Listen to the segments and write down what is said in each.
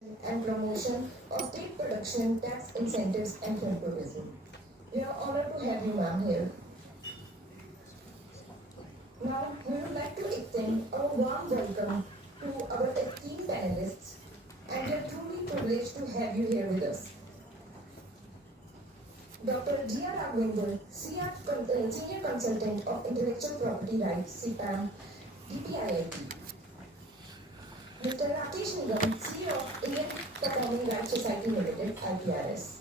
and promotion of state production, tax incentives, and film tourism. We are honored to have you, ma'am, here. Now, we would like to extend a warm welcome to our esteemed panelists, and we are truly privileged to have you here with us. Dr. G.R. Raghavendra, Senior Consultant of Intellectual Property Rights, CPAM, DPIIT. Mr. Rakesh Nigam, CEO of Indian Performing Rights Society Limited, IPRS.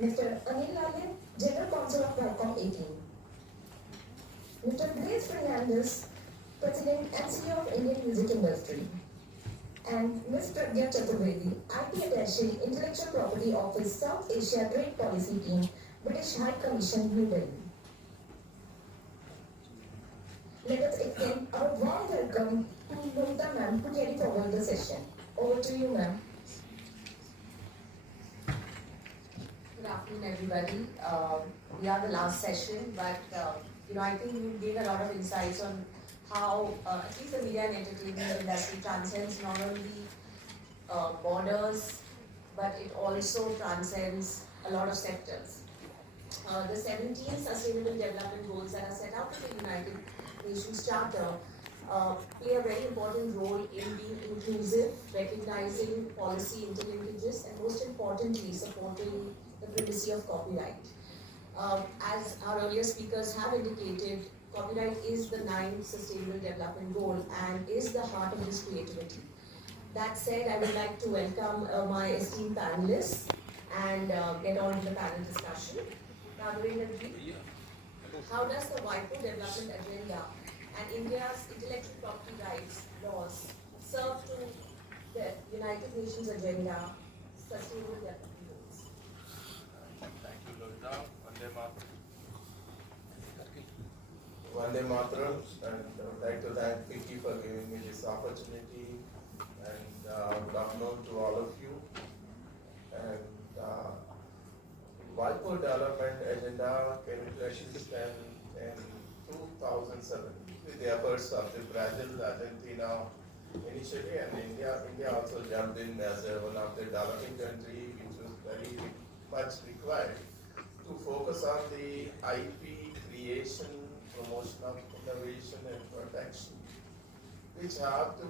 Mr. Anil Lalin, General Counsel of Viacom 18. Mr. Grace Fernandez, President and CEO of Indian Music Industry. And Ms. Pragya Chaturvedi, IP Attaché, Intellectual Property Office, South Asia Trade Policy Team, British High Commission, New Delhi. Let us extend our warm welcome to Mamta ma'am to carry forward the session. Over to you, ma'am. Good afternoon, everybody. We are the last session, but I think you gave a lot of insights on how at least the media and entertainment industry transcends not only borders, but it also transcends a lot of sectors. The 17 Sustainable Development Goals that are set out in the United Nations Charter play a very important role in being inclusive, recognizing policy interlinkages, and most importantly, supporting the primacy of copyright. As our earlier speakers have indicated, copyright is the 9th Sustainable Development Goal and is the heart of this creativity. That said, I would like to welcome my esteemed panelists and get on to the panel discussion. Raghavendra ji, how does the WIPO development agenda and India's intellectual property rights laws serve to the United Nations agenda, sustainable development goals? Thank you, Lorna. Vande Mataram, and I would like to thank Vicky for giving me this opportunity, and good afternoon to all of you. And WIPO Development Agenda came into existence in 2007 with the efforts of the Brazil, Argentina initially, and India. India also jumped in as one of the developing country, which was very much required to focus on the IP creation, promotion of innovation and protection, which have to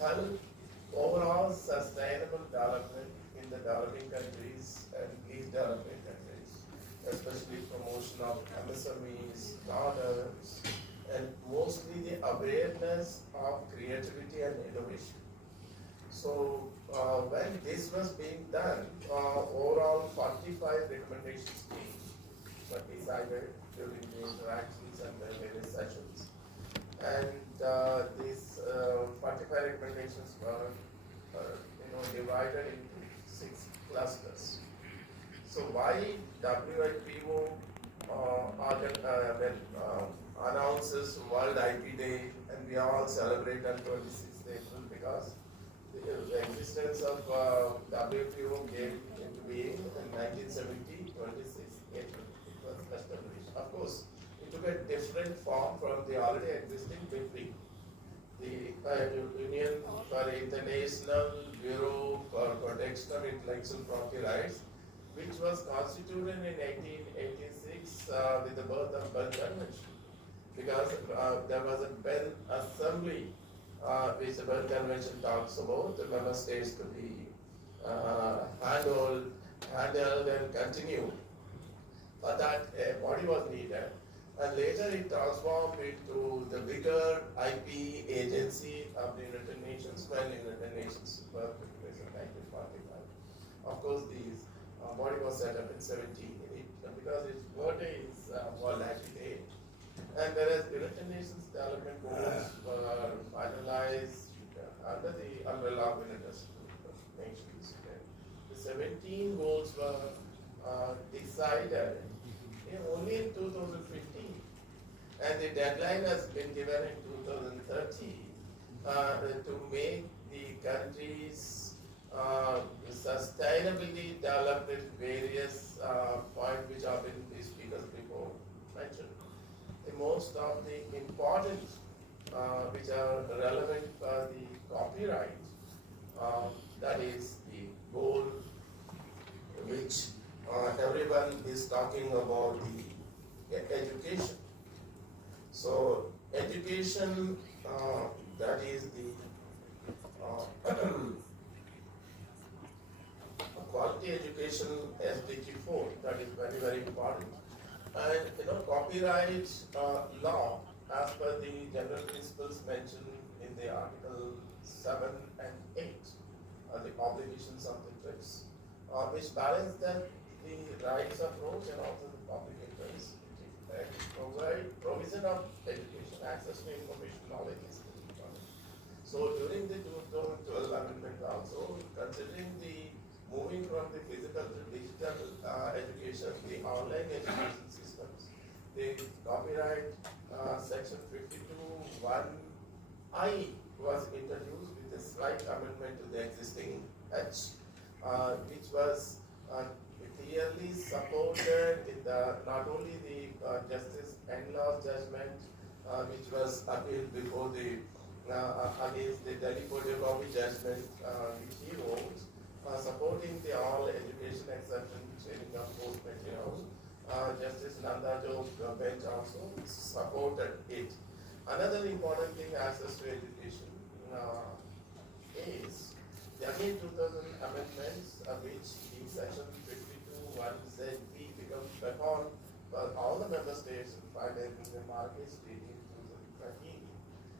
help overall sustainable development in the developing countries and least developing countries, especially promotion of MSMEs, startups, and mostly the awareness of creativity and innovation. So when this was being done, overall 45 recommendations were decided during the interactions and the various sessions. And these 45 recommendations were divided into 6 clusters. So why WIPO announces World IP Day, and we all celebrate on 26th April because the existence of WPO came into being in 1970, 26th April. It was established. Of course, it took a different form from the already existing BIPRI, the Union for International Bureau for Protection of Intellectual Property Rights, which was constituted in 1886 with the birth of Berne Convention, because there was a Berne Assembly which the Berne Convention talks about the member states to be handled and continue. For that, a body was needed, and later it transformed into the bigger IP agency of the United Nations when the United Nations were put in place in 1945. Of course, this body was set up in 17 because its birthday is World IP Day. And whereas United Nations Development Goals were finalized under the umbrella of United Nations, the 17 goals were decided only in 2015, and the deadline has been given in 2030 to make the countries sustainably developed in various points which have been the speakers before mentioned. The most of the important which are relevant for the copy copyright, that is the goal which everyone is talking about the education. So education, that is the quality education SDG 4, that is very, very important. And copyright law, as per the general principles mentioned in the Article 7 and 8, the obligations of the trades, which balance that the rights of roads and also the public interest, and provide provision of education, access to information, knowledge is important. So during the 2012 amendment also, considering the moving from the physical to digital education, the online education systems, the copyright section 52(1)(I) was introduced with a slight amendment to the existing H, which was clearly supported in the not only the Justice Enlaw's judgment, which was appealed before the against the Delhi Court of Law judgment, which he wrote, supporting the all education exception sharing of course materials. Justice Nanda Jog bench also supported it. Another important thing, access to education, is the again 2000 amendments, which in section 52(1)(z)(b) becomes upon for all the member states filed in the Marrakesh Treaty in 2013,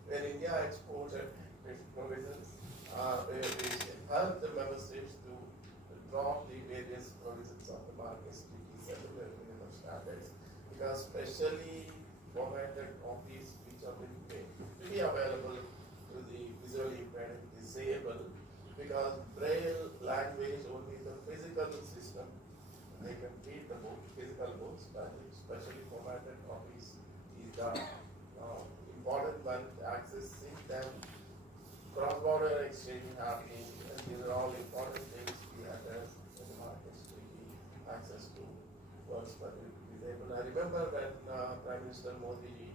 where India exported provisions which helped the member states to drop the various provisions of the Marrakesh Treaty cellular minimum standards, because specially formatted copies which have been made to be available to the visually impaired and disabled, because Braille language only the physical system, they can read the book, physical books, but specially formatted copies is the important one, accessing them, cross-border exchange happening, and these are all important things we address in the Marrakesh Treaty, access to works for the disabled. I remember when Prime Minister Modi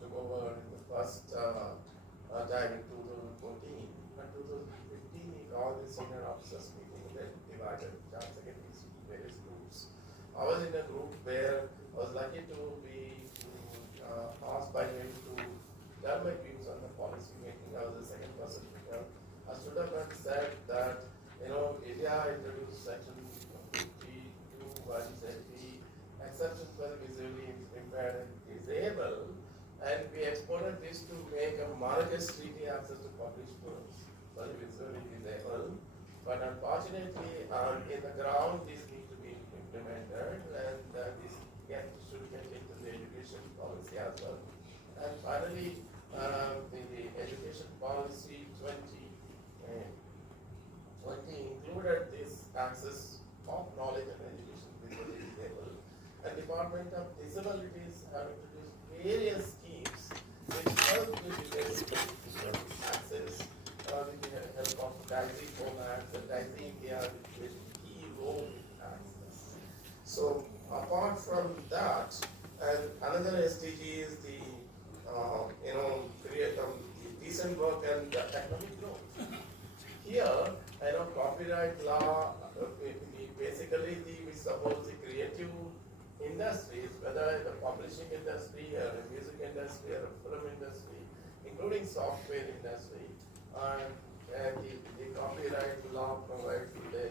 took over in the first time in 2014, and 2015 he called the senior officers meeting and then divided chance against various groups. I was in a group where I was lucky to be asked by him to tell my views on the policy making. I was the second person to tell. I stood up and said that, India introduced section 52(1)(z)(b) exceptions for the visually impaired and disabled, and we exported this to make a Marrakesh Treaty access to published books for the visually disabled. But unfortunately, in the ground, this needs to be implemented, and this should get into the education policy as well. And finally, the education policy 2020 included this access of knowledge and education visually disabled. And Department of Disabilities have introduced various schemes which help the disabled access with the help of DISE formats and DISE India, which key role in access. So apart from that, and another SDG is the create decent work and economic growth. Here, copyright law basically we suppose the creative industries, whether the publishing industry or the music industry or the film industry, including software industry, and the copyright law provides the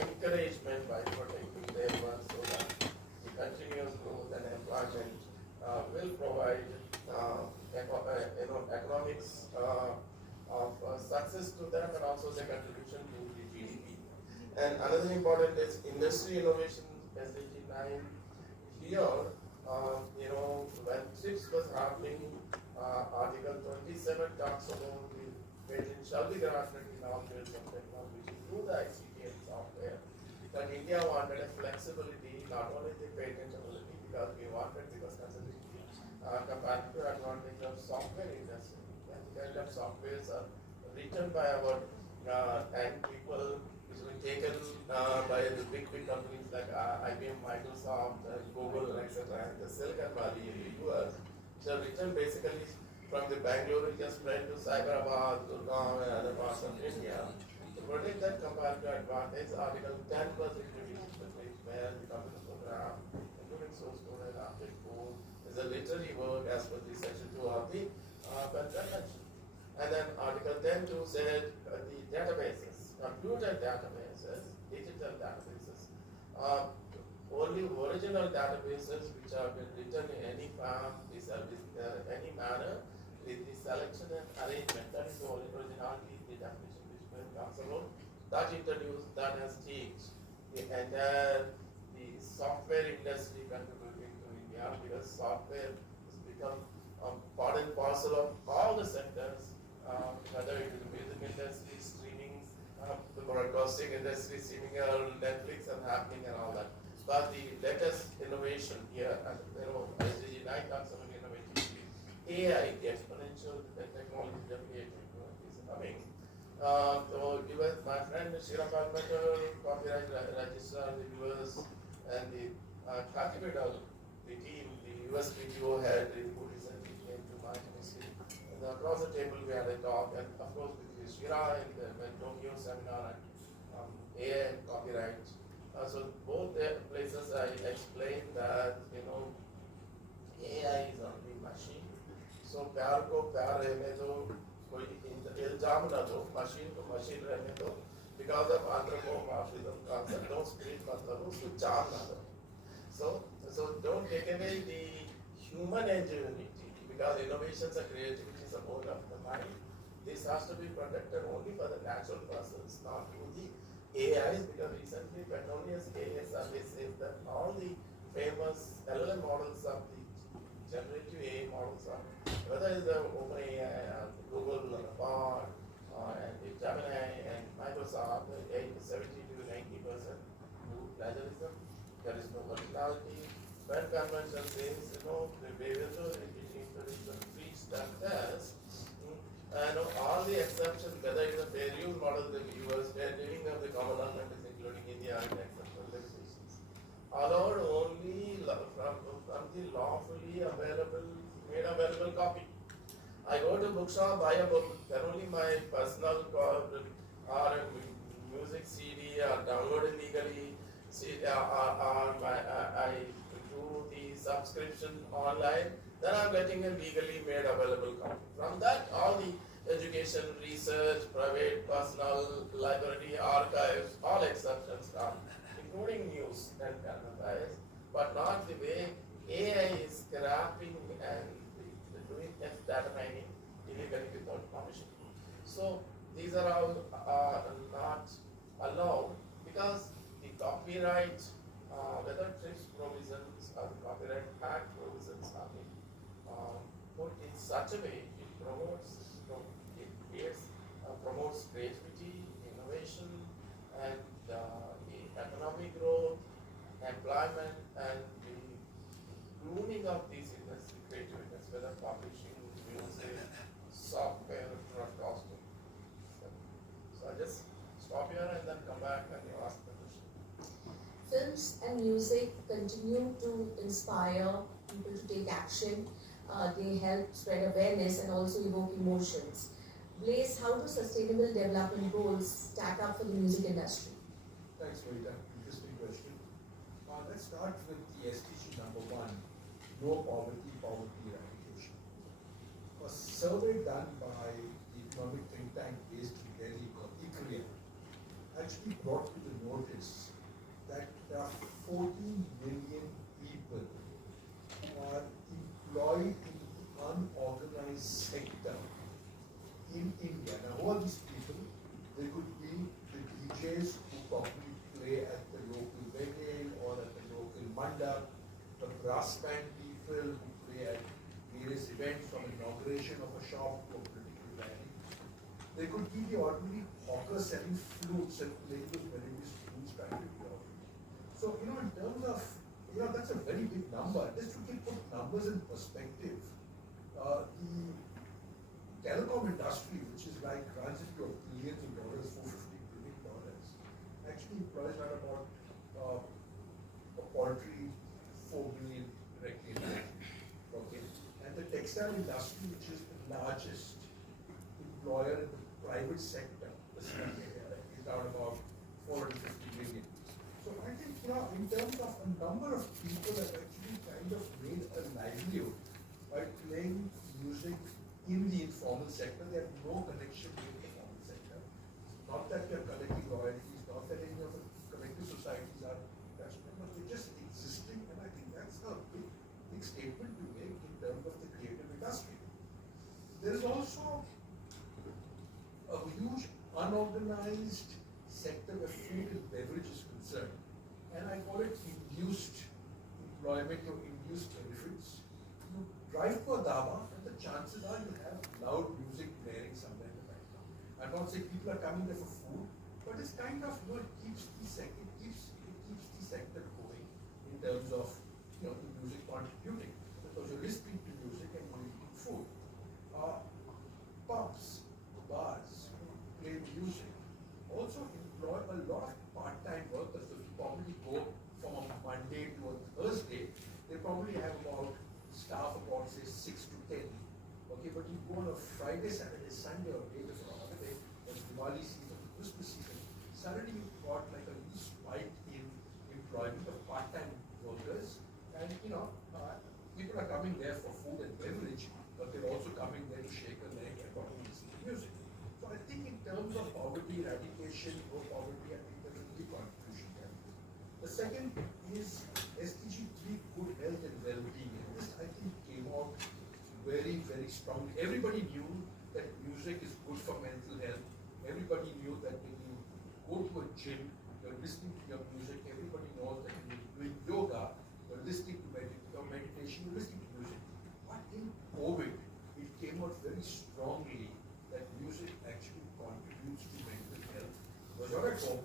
encouragement by protecting their work so that the continuous growth and employment will provide economics of success to them and also the contribution to the GDP. And another important is industry innovation SDG 9. Here, when TRIPS was happening, Article 27 talks about the patent shall be granted in all fields of technology, include the ICT and software. But India wanted a flexibility, not only the patentability, because we wanted, because considering comparative advantage of software industry, and the kind of softwares are written by our and people, which were taken by the big companies like IBM, Microsoft, Google, etc., and the Silicon Valley in the US, which are written basically from the Bangalore, just spread to Cyberabad, Gurgaon, and cost of India. To protect that comparative advantage, Article 10 was introduced, where the computer program, including source code and object code, is a literary work as per the section 2 of the convention. And then Article 10.2 said the databases, computer databases, digital databases, only original databases which have been written in any form, any manner, with the selection and arrangement, that is the only originality, the definition which Ben talks about, that introduced, that has changed the entire, the software industry contributing to India, because software has become part and parcel of all the sectors, whether it is the music industry, streaming, the broadcasting industry, streaming, Netflix and happening and all that. But the latest innovation here, and SDG 9 talks about innovation, AI, the exponential technology definitely is coming. So even my friend Shira Parmaker, copyright registrar, the US, and the Kathy Vidal, the team, the US PTO head, who recently came to my ministry. And across the table we had a talk, and of course with Shira in the Tokyo seminar on AI and copyright. So both the places I explained that AI is only machine. So प्यार को प्यार रहने दो, कोई इल्जाम ना दो, machine को machine रहने दो. Because of anthropomorphism concept, don't split मतलब उसको जाम ना दो. So don't take away the human ingenuity, because innovations and creativity is a mode of the mind. This has to be protected only for the natural persons, not through the AIs, because recently Petronius AI survey says that all the famous LLM models of the generative AI models are, whether it's the OpenAI, Google, Bard, and the Gemini and Microsoft, 70 to 90% do plagiarism. There is no originality. When convention says, the behavior introduce the free stuff test, and all the exceptions, whether it's a fair use model, the viewers, fair living of the Commonwealth, including India and exceptional legislations, allowed only from the lawfully made available copy. I go to bookshop, buy a book, then only my personal or a music CD or download illegally, I do the subscription online, then I'm getting a legally made available copy. From that, all the education, research, private, personal, library, archives, all exceptions come, including news and advertise, but not the way AI is scrapping and doing data mining illegally without permission. So these are all not allowed, because the copyright, whether TRIPS provisions or the Copyright Act provisions have been put in such a way it promotes creativity, innovation, and the economic growth, employment, and the grooming of these industry creativities, whether publishing, music, software, broadcasting. So I just stop here and then come back and you ask the question. Films and music continue to inspire people to take action. They help spread awareness and also evoke emotions. Blaise, how do sustainable development goals stack up for the music industry? Thanks, Marita. Interesting question. Let's start with the SDG number 1, no poverty, poverty eradication. A survey done by the economic think tank based in Delhi called ICRIA actually brought to the notice that there are 14 million people who are employed in the unorganized sector in India. Now, who are these people? They could be the DJs who probably play at the local wedding or at the local mandap, the brass band people who play at various events, from inauguration of a shop to a political rally. They could be the ordinary hawker selling flutes and playing those melodious flutes privately. So, in terms of, that's a very big number. Just to put numbers in perspective, the telecom industry, which is like runs into billions of dollars, $450 billion, actually employs around about a paltry 4 million directly. Okay, and the textile industry, which is the largest employer in the private sector, is around about 450 million. So I think, in terms of a number of people have actually kind of made a livelihood by playing music in the informal sector. They have no connection with the formal sector. It's not that they're collecting royalties, not that any of the collective societies are passionate, but they're just existing, and I think that's a big statement to make in terms of the creative industry. There is also a huge unorganized sector where food and beverage is concerned, and I call it induced employment or induced benefits. You drive to a dhaba, and the chances are you have loud music blaring somewhere in the background. I'm not saying people are coming there for food, but it's kind of, it keeps the sector going in terms of the music contributing, because you're listening to music and you're eating food. Pubs, bars, play music, also employ a lot of part-time workers. So if you probably go from a Monday to a Thursday, they probably have about staff about say 6 to 10. Okay, but you go on a Friday, Saturday, Sunday, or day before a holiday, or Diwali season, Christmas season, suddenly you've got like a huge spike in employment of part-time workers, and people are coming there for food and beverage, but they're also coming there to shake a leg and talk to listen to music. So I think in terms of poverty eradication or poverty, I think there's a big contribution there. The second is SDG 3, good health and well-being. And this, I think, came out very, very strongly. Everybody knew that music is good for mental health. Everybody knew that when you go to a gym, you're listening to your music. Everybody knows that when you're doing yoga, you're listening to meditation, you're listening to music. But in COVID, it came out very strongly that music actually contributes to mental health. Because you're at home,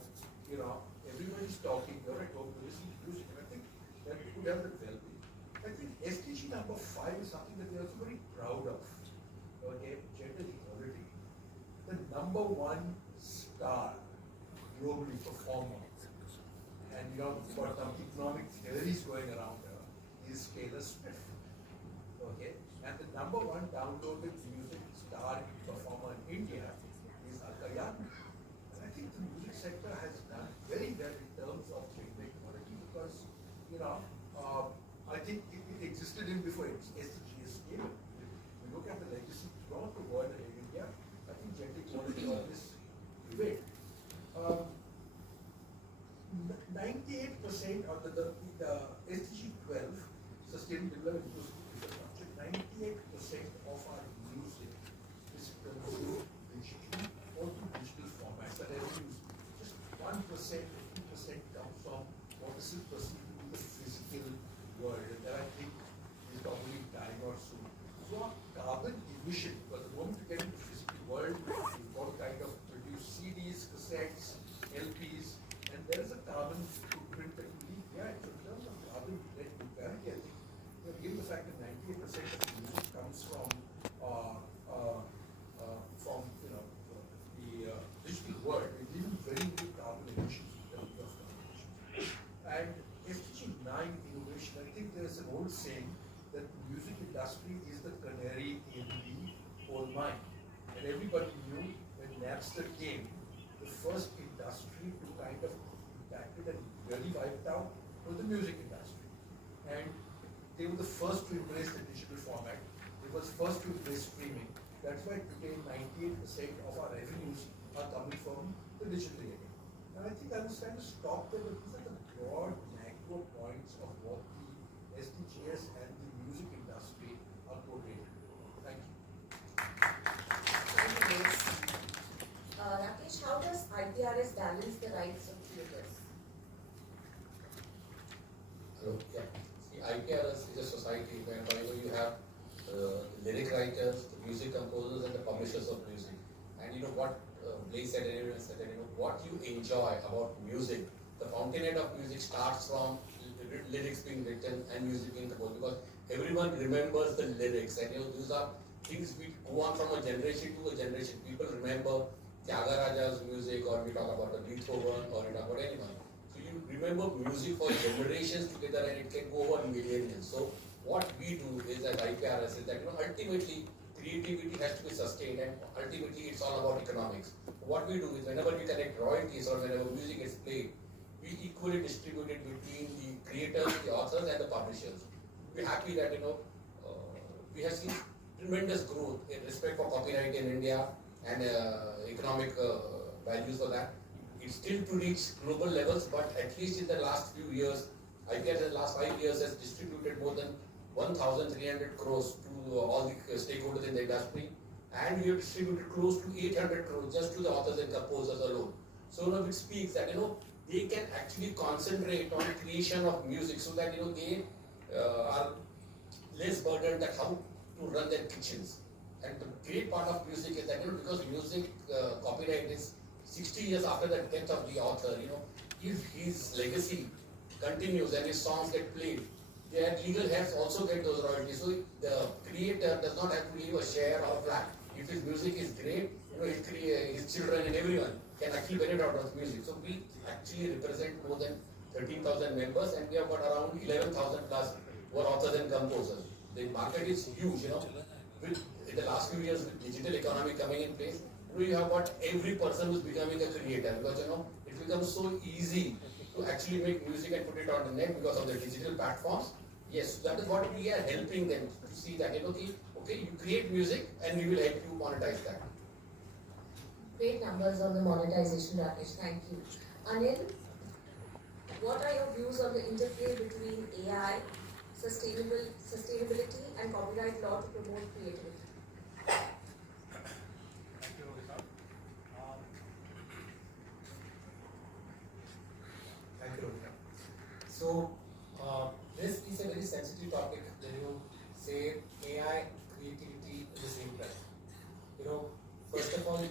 everybody's talking, you're at home, you're listening to music, and I think that could have that well-being. I think SDG number 5 is something that we're also very proud of. Okay, gender equality. The number 1 star globally performer, and we've got some economic theories going around her, is Taylor Swift. Okay, and the number 1 downloaded music star performer in India is Alka Yagnik. And I think the music sector has done very well in terms of gender equality because, I think it existed in before SDGs came. We look at the legacy throughout the world and in India, I think gender equality always prevailed. 98% of the SDG 12, Sustainable Development Inclusive Infrastructure, 98% of our music is consumed digitally or through digital formats. The revenues, just 1% or 2% comes from what is perceived to be the physical world, and that I think is probably dying out soon. So our carbon emission, because the moment you get into the physical world, you've got to kind of produce CDs, cassettes, LPs, and there is a carbon footprint that you leave behind. So in terms of carbon net neutrality, I think, given the fact that 98% of the music comes from the digital world, we're leaving very little carbon emissions in terms of communication. And SDG 9 innovation, I think there's an old saying that the music industry is the canary in the coal mine. And everybody knew when Napster came, the first industry to kind of impacted and really wiped out was the music industry. And they were the first to embrace the digital format. They were first to embrace streaming. That's why today 98% of our revenues are coming from the digital area. And I think I was trying to stop there, but these are the broad macro points of what the SDGs and the music industry are portraying. Thank you. Thank you, Liz. Rakesh, how does IPRS balance the rights of creators? Hello, yeah. See, IPRS is a society where you have the lyric writers, the music composers, and the publishers of music. And what Blaise said earlier, what you enjoy about music, the fountainhead of music starts from lyrics being written and music being composed, because everyone remembers the lyrics, and these are things we go on from a generation to a generation. People remember Tyagaraja's music, or we talk about the Beethoven, or we talk about anyone. So you remember music for generations together, and it can go over millions. So what we do is at IPRS is that ultimately the creativity has to be sustained, and ultimately it's all about economics. What we do is whenever we collect royalties or whenever music is played, we equally distribute it between the creators, the authors, and the publishers. We're happy that we have seen tremendous growth in respect for copyright in India and economic values for that. It's still to reach global levels, but at least in the last few years, IPR in the last 5 years has distributed more than 1,300 crores to all the stakeholders in the industry, and we have distributed close to 800 crores just to the authors and composers alone. So it speaks that they can actually concentrate on creation of music, so that they are less burdened that how to run their kitchens. And the great part of music is that because music copyright is 60 years after the death of the author, if his legacy continues and his songs get played, their legal heads also get those royalties. So the creator does not have to leave a share or flat. If his music is great, his children and everyone can actually benefit out of music. So we actually represent more than 13,000 members, and we have got around 11,000 plus who are authors and composers. The market is huge, With, in the last few years, with digital economy coming in place, you have got every person who's becoming a creator, because it becomes so easy to actually make music and put it on the net because of the digital platforms. Yes, that is what we are helping them to see that okay, you create music and we will help you monetize that. Great numbers on the monetization, Rakesh. Thank you. Anil, what are your views on the interplay between AI, sustainability, and copyright law to promote creativity? Thank you, Rohita. Thank you, Rohita. So, this is a very sensitive topic when you say AI, creativity at the same time. First of all,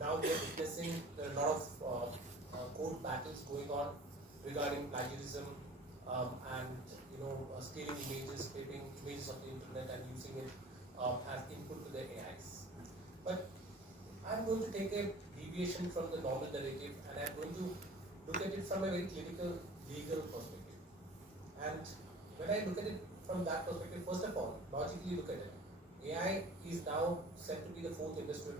now we are witnessing there are a lot of court battles going on regarding plagiarism and stealing images, scraping images of the internet and using it as input to the AIs. But I'm going to take a deviation from the normal narrative, and I'm going to look at it from a very clinical, legal perspective. And when I look at it from that perspective, first of all, logically look at it. AI is now said to be the fourth industrial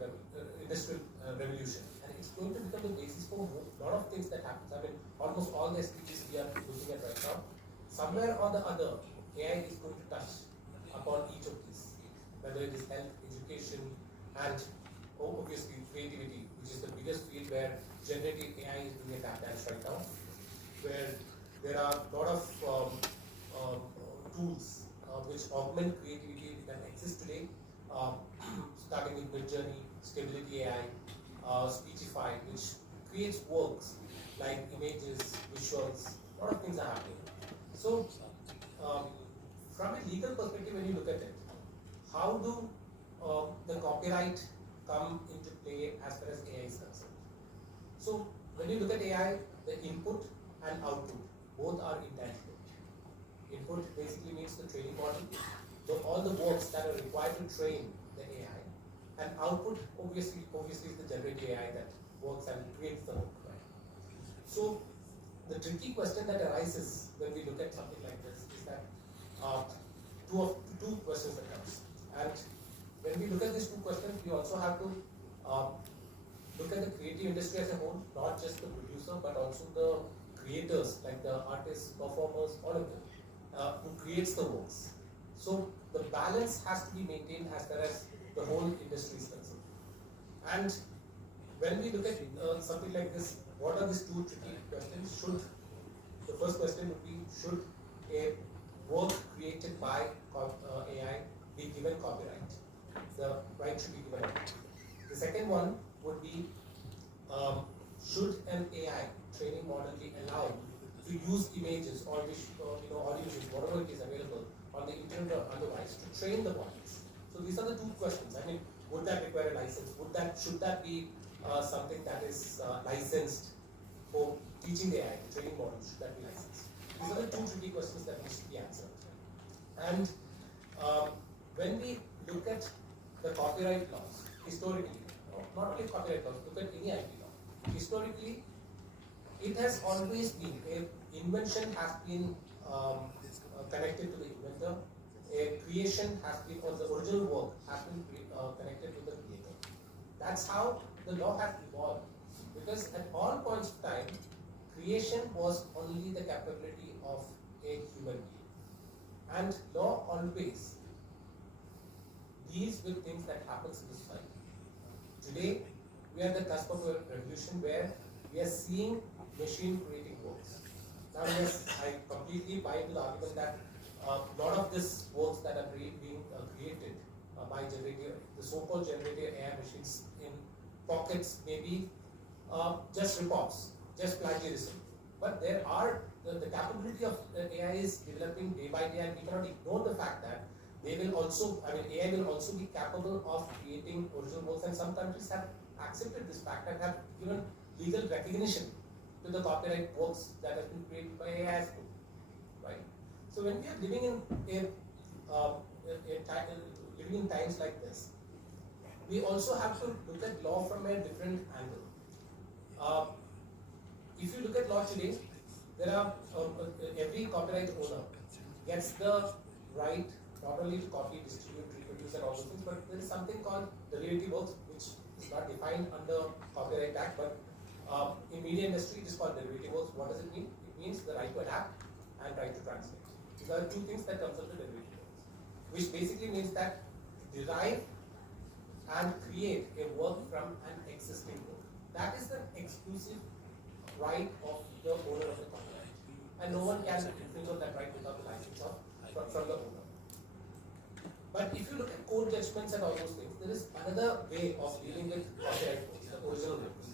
revolution, and it's going to become the basis for a lot of things that happens. I mean, almost all the SDGs we are looking at right now, somewhere or the other, AI is going to touch upon each of these, whether it is health, education, and obviously creativity, which is the biggest field where generative AI is doing a tap dance right now, where there are a lot of tools which augment creativity that exist today, starting with Midjourney, Stability AI, Speechify, which creates works like images, visuals, a lot of things are happening. So, from a legal perspective, when you look at it, how do the copyright come into play as far as AI is concerned? So, when you look at AI, the input and output both are intangible. Input basically means the training model, all the works that are required to train the AI, and output obviously is the generative AI that works and creates the work. Right? So the tricky question that arises when we look at something like this is that two questions that comes, and when we look at these two questions, we also have to look at the creative industry as a whole, not just the producer but also the creators like the artists, performers, all of them. Who creates the works. So the balance has to be maintained as far as the whole industry is concerned. And when we look at something like this, what are these two tricky questions? The first question would be, should a work created by AI be given copyright? The right should be given. The second one would be, should an AI training model be allowed to use images or audio images, whatever it is available on the internet or otherwise, to train the models? So these are the two questions. I mean, would that require a license? Should that be something that is licensed for teaching the AI, training models? Should that be licensed? These are the two tricky questions that need to be answered. And when we look at the copyright laws, historically, not only copyright laws, look at any IP law. Historically, it has always been, invention has been connected to the inventor, a creation has been, or the original work has been connected to the creator. That's how the law has evolved. Because at all points of time, creation was only the capability of a human being. And law always deals with things that happens in the society. Today, we are at the cusp of a revolution where we are seeing machine creating works. Now, yes, I completely buy into the argument that a lot of these works that are being created by the so-called generative AI machines in pockets may be just reports, just plagiarism. But there are, the capability of AI is developing day by day, and we cannot ignore the fact that they will also, AI will also be capable of creating original works, and some countries have accepted this fact and have given legal recognition to the copyright works that have been created by AI as well, right? So when we are living in living in times like this, we also have to look at law from a different angle. If you look at law today, there are every copyright owner gets the right not only to copy, distribute, reproduce, and all those things, but there is something called derivative works, which is not defined under Copyright Act, but in media industry it is called derivative works. What does it mean? It means the right to adapt and right to translate. These are two things that comes under derivative works, which basically means that derive and create a work from an existing work. That is the exclusive right of the owner of the copyright, and no one can infringe on that right without the license from the owner. But if you look at court judgments and all those things, there is another way of dealing with copyright works, the original works,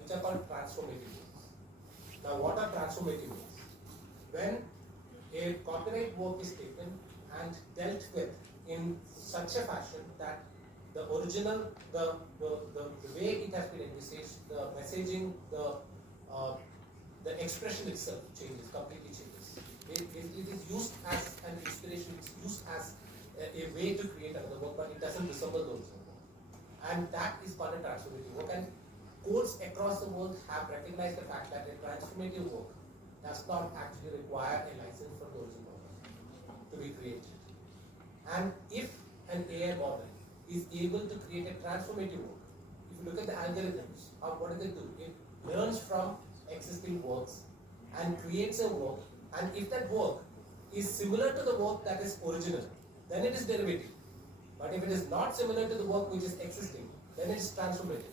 which are called transformative works. Now, what are transformative works? When a copyright work is taken and dealt with in such a fashion that the original, the way it has been envisaged, the messaging, the expression itself changes, completely changes. It is used as an inspiration, it's used as a way to create another work, but it doesn't resemble the original work. And that is called a transformative work. And courts across the world have recognized the fact that a transformative work does not actually require a license from the original work to be created. And if an AI model is able to create a transformative work, if you look at the algorithms, what do they do? It learns from existing works and creates a work, and if that work is similar to the work that is original, then it is derivative. But if it is not similar to the work which is existing, then it is transformative.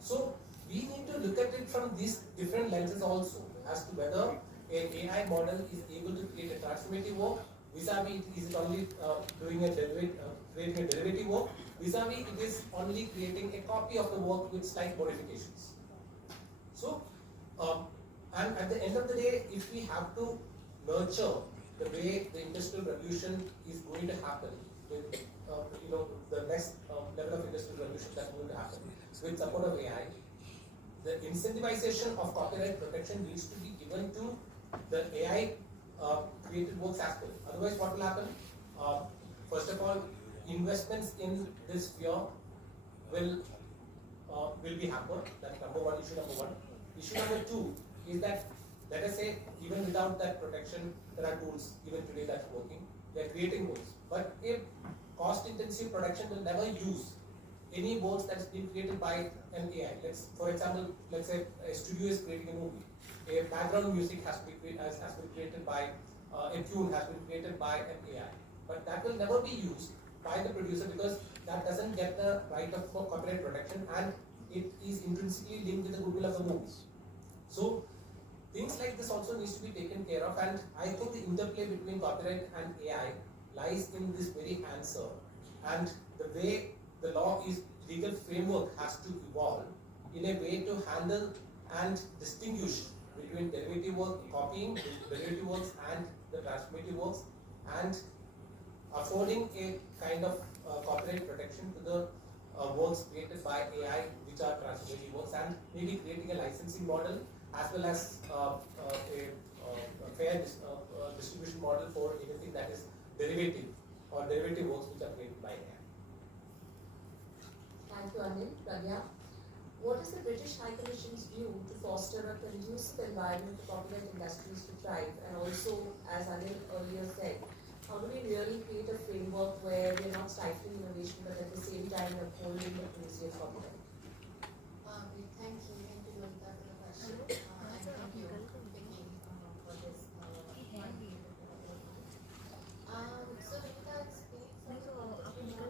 So we need to look at it from these different lenses also, as to whether an AI model is able to create a transformative work, vis-a-vis is it only creating a derivative work, vis-a-vis it is only creating a copy of the work with slight modifications. So, and at the end of the day, if we have to nurture the way the industrial revolution is going to happen with the next level of industrial revolution that's going to happen with support of AI, the incentivization of copyright protection needs to be given to the AI created works as well. Otherwise, what will happen? First of all, investments in this sphere will be hampered. That's number one, issue number one. Issue number two is that, let us say, even without that protection, there are tools even today that's working. They're creating works. But if cost-intensive production will never use any works that's been created by an AI. For example, let's say a studio is creating a movie. A background music has been created by a tune has been created by an AI. But that will never be used by the producer because that doesn't get the right of copyright protection, and it is intrinsically linked with the goodwill of the movie. So things like this also needs to be taken care of, and I think the interplay between copyright and AI lies in this very answer, and the way the legal framework has to evolve in a way to handle and distinguish between derivative work, copying, derivative works and the transformative works, and affording a kind of copyright protection to the works created by AI which are transformative works, and maybe creating a licensing model as well as a fair distribution model for anything that is derivative or derivative works which are created by AI. Thank you, Anil. Pragya, what is the British High Commission's view to foster a conducive environment for copyright industries to thrive, and also, as Anil earlier said, how do we really create a framework where we're not stifling innovation but at the same time upholding the principles of copyright? Thank you, Lolita, for the question. And thank you, Vicky, for this so Lolita, speak from the point of view of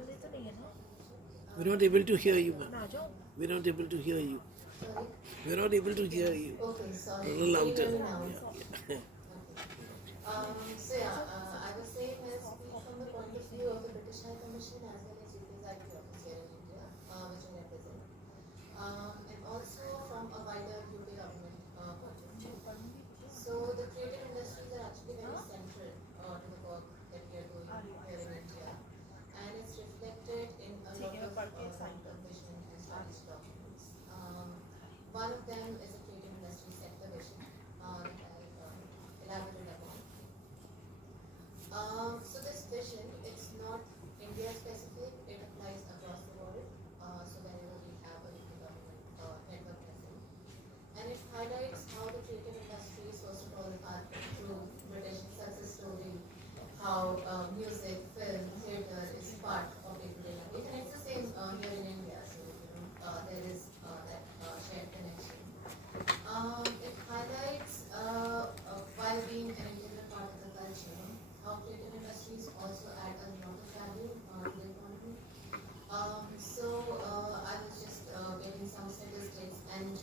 We're not able to hear you, ma'am. We're not able to hear you. sorry? We're not able to hear you. Okay, sorry. A little louder. Can you hear me now? Yeah. Okay. So yeah, I was saying let's speak from the point of view of the British High Commission as well as UK's IP office here in India, which I represent. And also from a wider UK government point of view. So the creative industries are actually very central to the work that we are doing here in India, and it's reflected in a lot of long-term vision and strategy documents. One of them is a creative industry sector vision that I'll elaborate upon. So this vision, it's not India specific, it applies across the world. So wherever we have a UK government network present. And it highlights how the creative industries, first of all, are through British success story, how music, film, theatre is part of day-to-day life. And it's the same here in India, so there is that shared connection. It highlights, while being an integral part of the culture, how creative industries also add a lot of value to the economy. I was just getting some statistics, and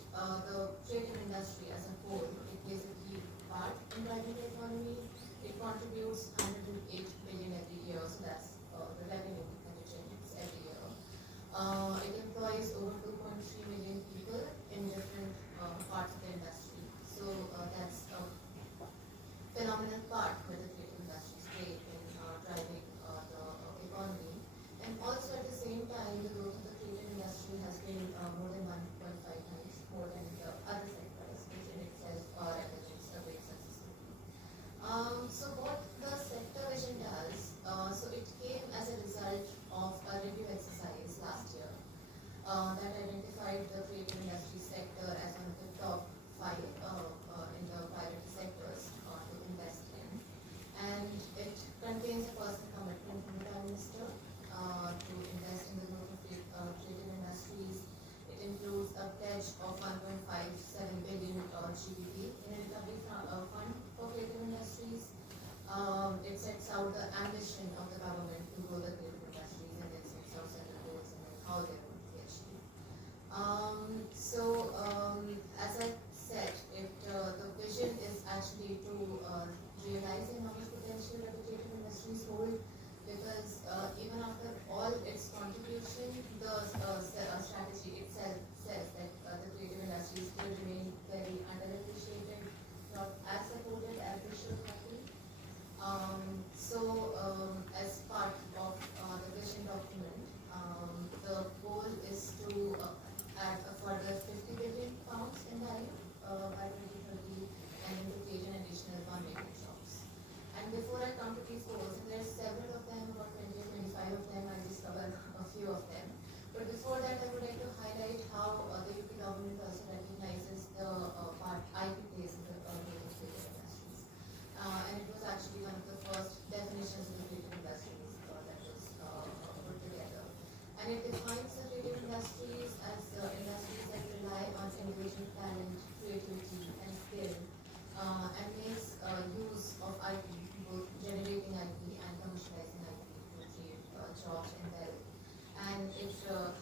the creative industry as a whole, it plays a key part in driving the economy. It contributes 108 billion every year, so that's the revenue that it generates every year. It employs over 2.3 million people in different parts of the industry. So that's a phenomenal part where the creative industries play in driving the economy. And also at the same time, the growth of the creative industry has been more than 1.5 times more than the other sectors, which in itself represents a great success story. So what the sector vision does, so it came as a result of a review exercise last year that identified the creative industry sector as one of the top 5 in the private sectors to invest in. And it contains a personal commitment from the Prime Minister to invest in the growth of creative industries. It includes a pledge of 1.57 billion GBP in a recovery fund for creative industries. It sets out the ambition of the government to grow the creative industries, and then sets out certain goals and then how they're going to be achieved. As I said, the vision is actually to realize the enormous potential that the creative industries hold, because even after all its contribution, the strategy itself says that the creative industries still remain very underappreciated, not as supported as they should have been. As part of the vision document, the goal is to add a further 50 billion pounds in value by 2030, and to create an additional 1 million jobs. And before I come to these goals, and there are several of them, about 20 or 25 of them, I'll just cover a few of them. But before that, I would like to highlight how the UK government also recognizes the part IP plays in the growth of creative industries. And it was actually one of the first definitions of the creative industries that was put together. And it defines the creative industries as industries that rely on individual talent, creativity, and skill, and makes use of IP, both generating IP and commercializing IP to create jobs and wealth. And it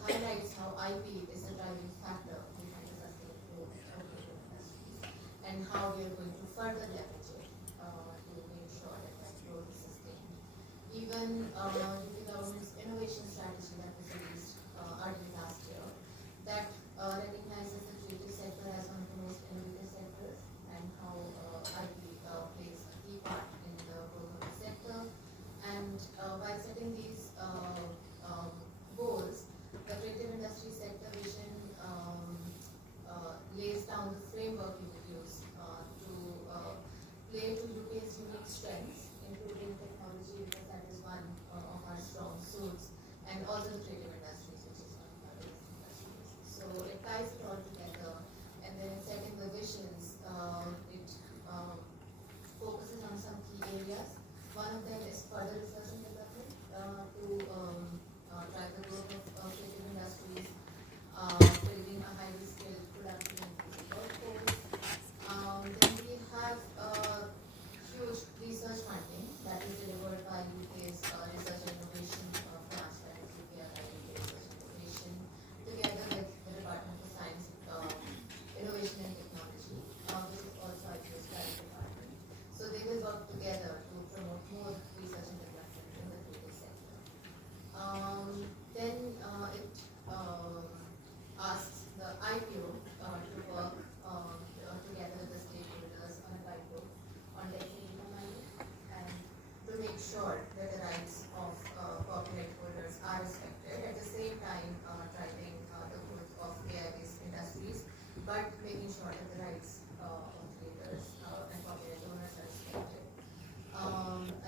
highlights how IP is a driving factor behind the sustained growth of creative industries, and how we are going to further leverage it to make sure that that growth is sustained. Even UK government's innovation strategy that was released early last year, that recognizes the creative sector as one of the most innovative sectors, and how IP plays a key part in the growth of the sector. And by setting these goals, the creative industry sector vision lays down the framework we would use to play to UK's unique strengths, including technology, because that is one of our but making sure that the rights of creators and copyright owners are respected.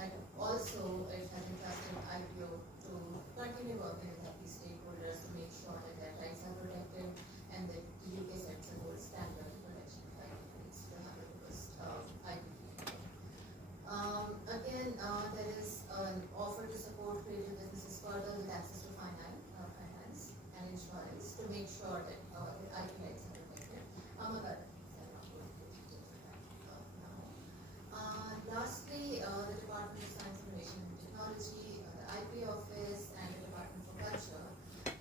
And also, it has entrusted IPO to continue working with happy stakeholders to make sure that their rights are protected and that the UK sets a gold standard in protection of IP rights to have a robust IP framework. Again, there is an offer to support creative businesses further with access to finance and insurance to make sure that the IP rights are protected. Among other things, I'm not going to get into that now. Lastly, the Department of Science, Innovation and Technology, the IP Office, and the Department for Culture,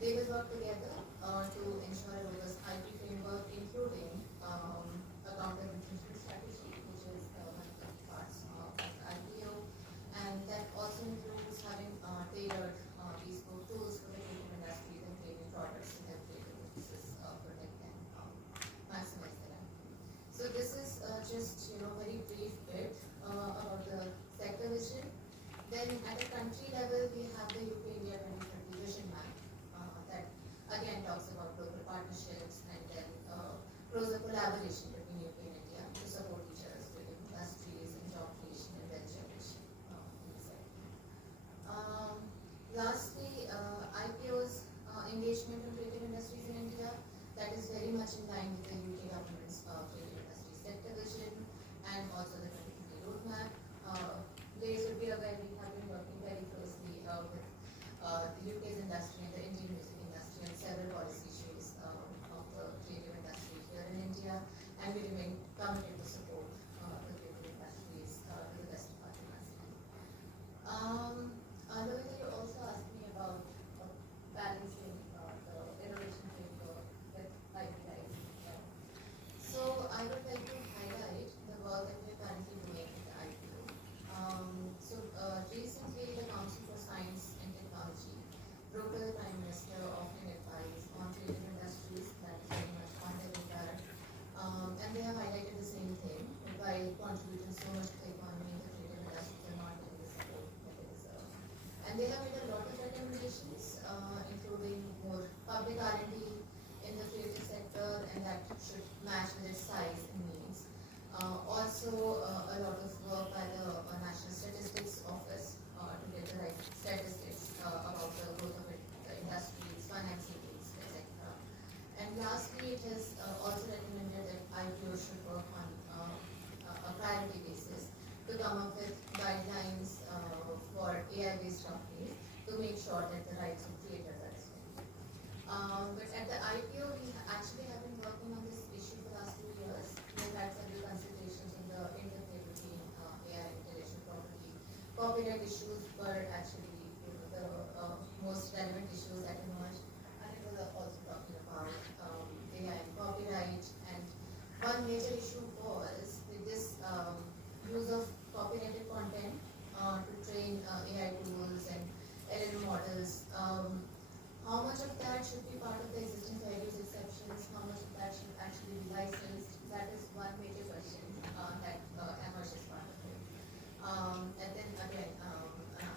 they will work together to ensure a robust IP framework, including a counter infringement strategy, which is one of the parts of the IPO, and that also includes having tailored bespoke tools for the creative industries and creative products to help creative businesses protect and maximize their IP. So this is just very brief bit about the sector vision. Then at a country level, we have the UK India 2030 Vision Map that again talks about local partnerships and then closer collaboration between UK and India to support each other's creative industries and job creation and wealth generation in the sector. Lastly, IPO's engagement in creative industries in India, that is very much in line with the UK government's creative industry sector vision and also the 2030 roadmap. They should be aware we have been working very closely with the UK's industry and the Indian music industry on several policy issues of the creative industry here in India, and we remain committed to support the creative industries to the best of our capacity. Aloysia, you also asked me about balancing the innovation framework with IP rights. So I would like to highlight the work that we are currently doing in the IPO. Recently, the Council for Science and Technology wrote to the Prime Minister offering advice on creative industries, that is very much on their radar. And they have highlighted the same thing, that while contributing so much to the economy, the creative industries are not getting the support that they deserve. And they have made a lot of recommendations, including more public R&D in the creative sector, and that should match with its size and needs. Also, a lot of work by the National Statistics Office to get the right statistics about the growth of the industries, financing needs, etc. And lastly, it has also recommended that IPO should work on a priority basis to come up with guidelines for AI-based companies to make sure that the rights of creators are respected. But at the IPO, we actually have been working on this issue for the last 2 years. We have had several consultations on the interplay between AI and intellectual property. Copyright issues were actually the most relevant issues that emerged, and it was also talking about AI and copyright. And one major issue was with this use of copyrighted content to train AI tools and LLM models. How much of that should be part of the existing fair use exceptions? How much of that should actually be licensed? That is one major question that emerges part of it. And then again,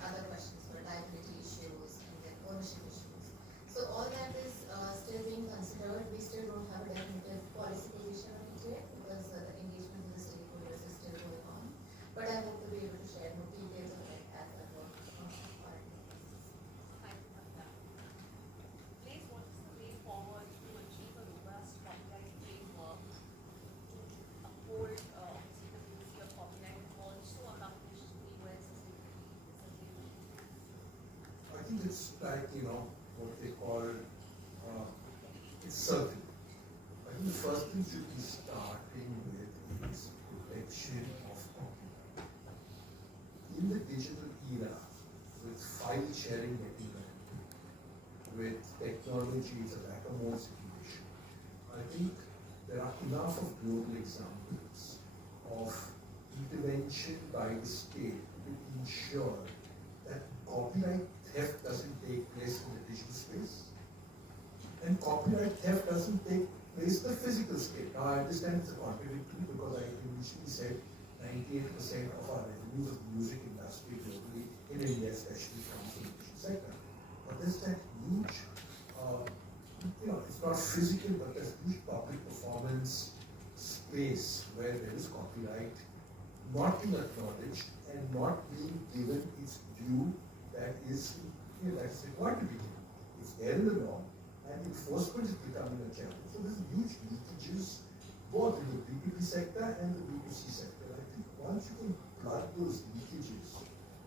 other questions for liability issues and then ownership issues. So all that is still being considered. We still don't have a definitive policy position on it yet because the engagement with the stakeholders is still going on. But I hope to be able to share more details of it as I work on it. Thank you, Nanda. Please, what is the way forward to achieve a robust copyright framework to uphold obviously the beauty of copyright and also accomplish the UN sustainability? I think it's like, what they call, it's circle. I think the first thing should be starting with is protection of copyright. In the digital era, with file sharing getting better, with technology, it's a whack-a-mole situation. I think there are enough of global examples of intervention by the state to ensure that copyright theft doesn't take place in the digital space, and copyright theft doesn't take place in the physical space. Now I understand it's a contradictory because I initially said 98% of our revenues of the music industry globally, in India especially, comes from the digital sector. But there's that huge, it's not physical, but there's huge public performance government's space where there is copyright not being acknowledged and not being given its due that is that's required to be given. It's there in the law, and enforcement is becoming a challenge. So there's huge leakages both in the B2B sector and the B2C sector. I think once you can plug those leakages,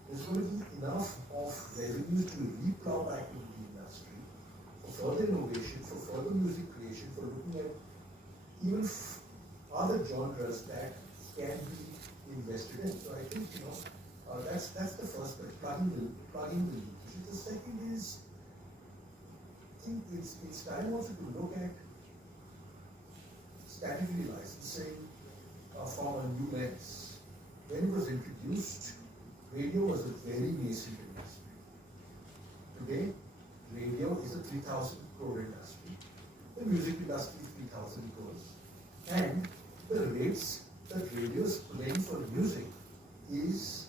there's going to be enough of revenue to replow back into the industry for further innovation, for further music creation, for looking at even other genres that can be invested in. So I think that's the first point, plugging the leakage. The second is, I think it's time also to look at statutory licensing from a new lens. When it was introduced, radio was a very nascent industry. Today, radio is a 3,000 crore industry. The music industry is 3,000 crores. And the rates that radio is playing for music is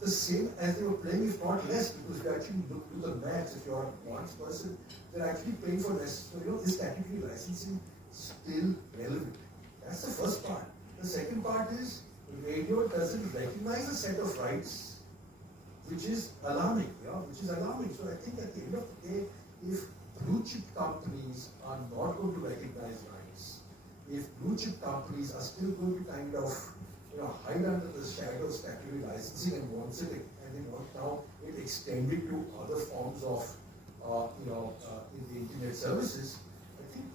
the same as they were playing, if not less, because if you actually look to the maths, if you're one person, they're actually paying for less. So, is statutory licensing still relevant? That's the first part. The second part is radio doesn't recognize a set of rights, which is alarming. So I think at the end of the day, if blue chip companies are not going to recognize rights, if blue chip companies are still going to kind of hide under the shadow of statutory licensing and wants it, and they want now it extended to other forms of, in the internet services. I think,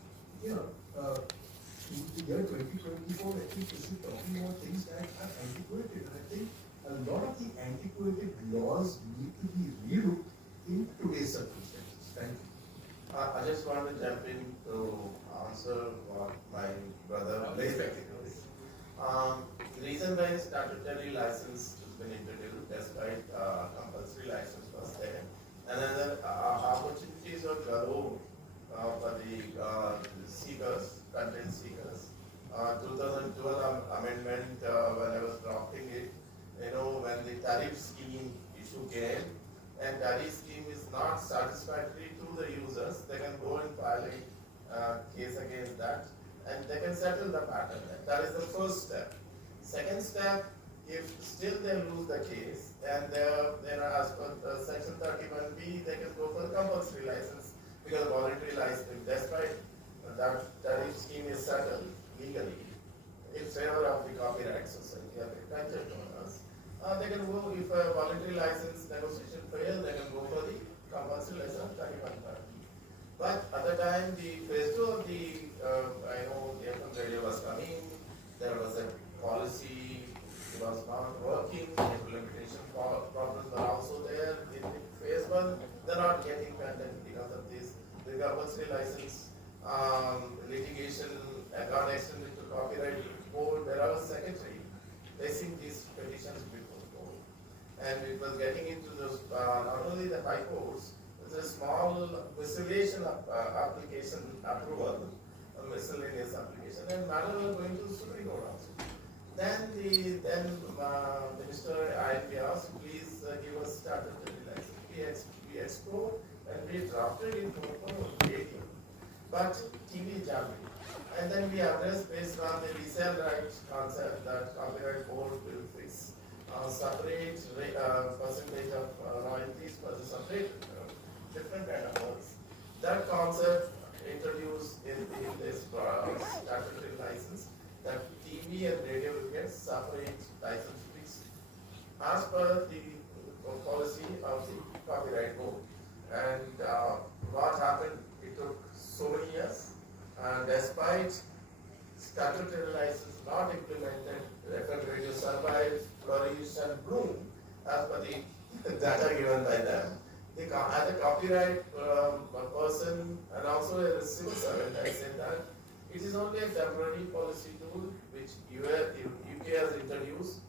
in the year 2024, I think this is talking about things that are antiquated. And I think a lot of the antiquated laws need to be relooked in today's circumstances. Thank you. I just want to jump in to answer what my brother said. The reason why statutory license has been introduced, despite compulsory license was there, another opportunities of growth for the seekers, content seekers. 2012 amendment, when I was drafting it, when the tariff scheme issue came, and tariff scheme is not satisfactory to the users, they can go and file a case against that, and they can settle the matter. That is the first step. Second step, if still they lose the case, and they are as per section 31B, they can go for the compulsory license, because voluntary license, despite that tariff scheme is settled legally in favor of the copyright society of the content owners, they can go, if a voluntary license negotiation fails, they can go for the compulsory license 31B. But at the time, the phase 2 of the, the FM radio was coming, there was a policy, it was not working, implementation problems were also there. In phase 1, they're not getting content because of this. The compulsory license litigation got extended to copyright board, where I was secretary, facing these petitions before the board. And it was getting into those, not only the high courts, a small miscellaneous application approval, a miscellaneous application, and matter was going to the Supreme Court also. Then Minister INP asked, please give us statutory license. We explored and we drafted it for radio, but TV jamming. And then we addressed based on the resale rights concept that copyright board will fix separate percentage of royalties for the separate different kind of works. That concept introduced in this statutory license, that TV and radio will get separate license fees as per the policy of the copyright board. And what happened, it took so many years, and despite statutory license not implemented, FM radio survived, flourished and bloomed as per the data given by them. As a copyright person and also a civil servant, I say that it is only a temporary policy tool which UK has introduced.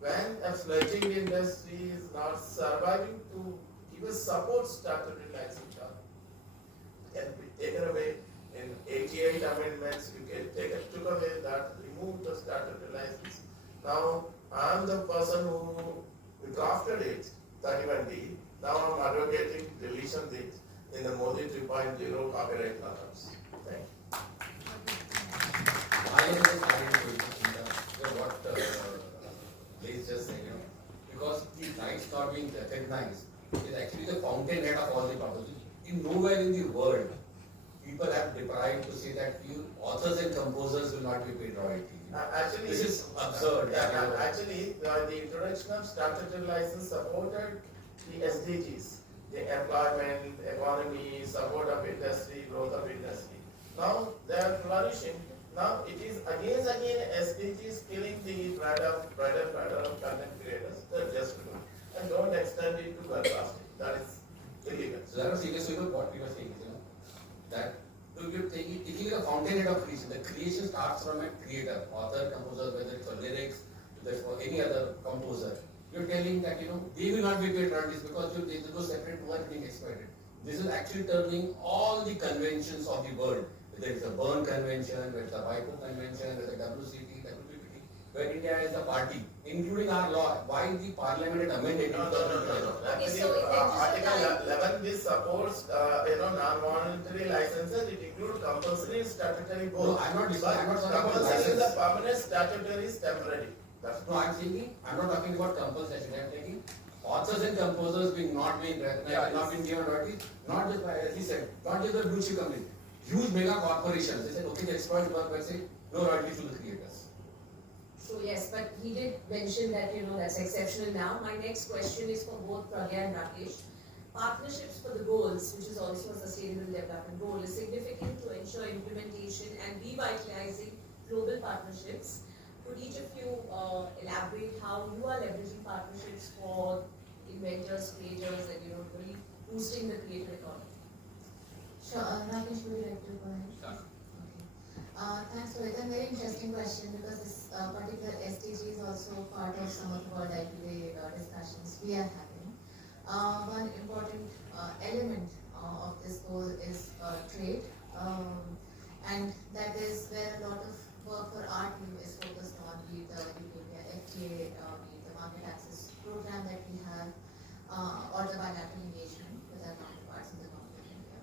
When a fledgling industry is not surviving, to even support statutory license can be taken away. In 88 amendments, UK took away that, removed the statutory license. Now, I am the person who drafted it, 31D. Now I'm advocating deletion it in the Modi 3.0 copyright laws. Thank you. also just find it interesting that, what Blaze just said, because the rights not being recognized is actually the fountainhead of all the problems. In nowhere in the world, people have deprived to say that you authors and composers will not be paid royalty. Actually, This is absurd. Actually, the introduction of statutory license supported the SDGs, the employment, economy, support of industry, growth of industry. Now they are flourishing. Now it is again SDGs killing the bread of content creators. That's just good. And don't extend it to broadcasting. That is illegal. So that was seriously what we were saying, that you're taking a fountainhead of creation. The creation starts from a creator, author, composer, whether it's for lyrics, whether it's for any other composer. You're telling that they will not be paid royalties because there's no separate work being exploited. This is actually turning all the conventions of the world, whether it's a Berne Convention, whether it's a WIPO Convention, whether it's a WCT, WPPT, where India is a party, including our law. Why the parliament had amended it? No. Okay, Actually, so if Article 11 this supports non-voluntary licenses. It includes compulsory statutory both. No, I'm not talking about Compulsory is license. the permanent, statutory is temporary. That's No, I'm not talking about compulsion. I'm taking authors and composers not being recognized, not being given royalties, not just by, as he said, not just the blue chip companies, huge mega corporations. They said, okay, they exploit work by saying no royalties to the creators. So yes, but he did mention that that's exceptional now. My next question is for both Pragya and Rakesh. Partnerships for the goals, which is also a sustainable development goal, is significant to ensure implementation and revitalizing global partnerships. Could each of you elaborate how you are leveraging partnerships for inventors, creators, and really boosting the creative economy? Sure, Rakesh, would you like to go ahead? Thanks for it. A very interesting question because this particular SDG is also part of some of the World IP Day discussions we are having. One important element of this goal is trade, and that is where a lot of work for our team is focused on, be it the Utopia FTA, be it the market access program that we have, or the bilateral engagement with our counterparts in the Government of India.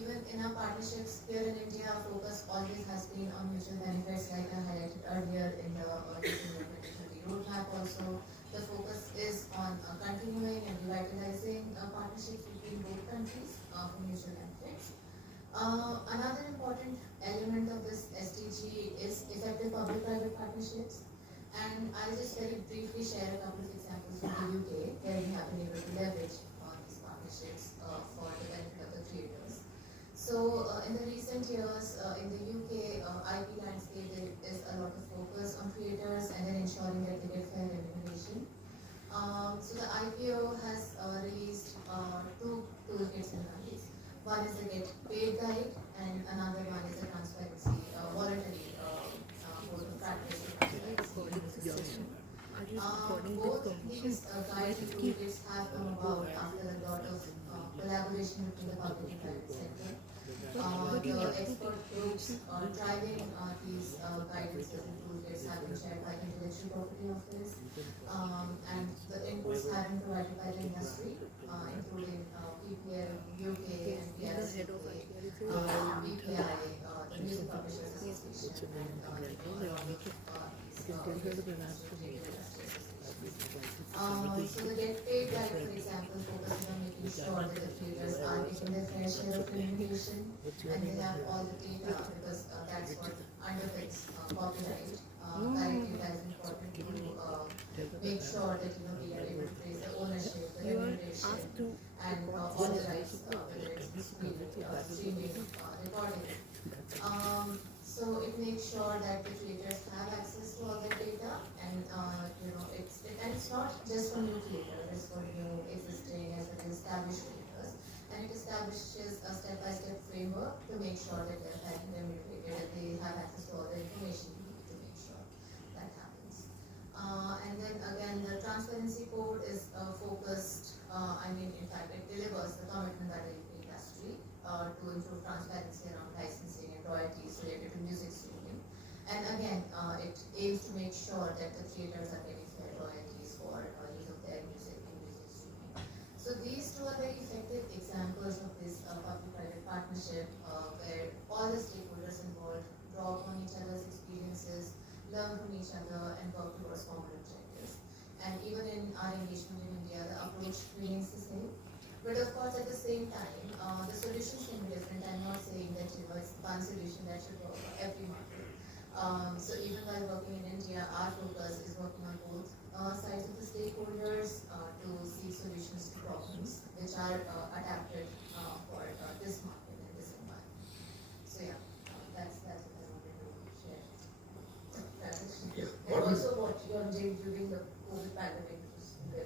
Even in our partnerships here in India, our focus always has been on mutual benefits, like I highlighted earlier in the 2030 roadmap also. The focus is on continuing and revitalizing partnerships between both countries for mutual benefits. Another important element of this SDG is effective public-private partnerships. And I'll just very briefly share a couple of examples from the UK, where we have been able to leverage on these partnerships for the benefit of the creators. So in the recent years, in the UK IP landscape, there is a lot of focus on creators and then ensuring that they get fair remuneration. So the IPO has released two toolkits in place. One is the Get Paid Guide, and another one is the Transparency Voluntary Code of Practice. Both these guides and toolkits have come about after a lot of collaboration between the public and private sector. The expert groups driving these guidances and toolkits have been chaired by the Intellectual Property Office, and the inputs have been provided by the industry, including PPL, UK, and PRC, BPI, the Music Publishers Association, so the Get Paid Guide, for example, focuses on making sure that the creators are getting their fair share of remuneration and they have all the data, because that's what underpins copyright. Directly, that is important to make sure that we are able to raise the ownership, the remuneration, and all the rights, whether it's streaming, recording. So it makes sure that the creators have access to all the data, and it's not just for new creators, it's for new, existing, as well as established creators, and it establishes a step-by-step framework to make sure that they're fairly remunerated, that they have access to all the information we need to make sure that happens. And then again, the transparency code is focused. In fact, it delivers the commitment by the industry to improve transparency around licensing and royalties related to music streaming. And again, it aims to make sure that the creators are getting fair royalties for use of their music in music streaming. So these two are very effective examples of this public-private partnership where all the stakeholders involved draw upon each other's other and work towards common objectives. And even in our engagement in India, the approach remains the same. But of course, at the same time, the solutions can be different. I'm not saying that it's one solution that should work for every market. So even while working in India, our focus is working on both sides of the stakeholders to seek solutions to problems which are adapted for this market and this environment. So yeah, that's what I wanted to share. Yeah. And also what you're doing during the COVID pandemic was good.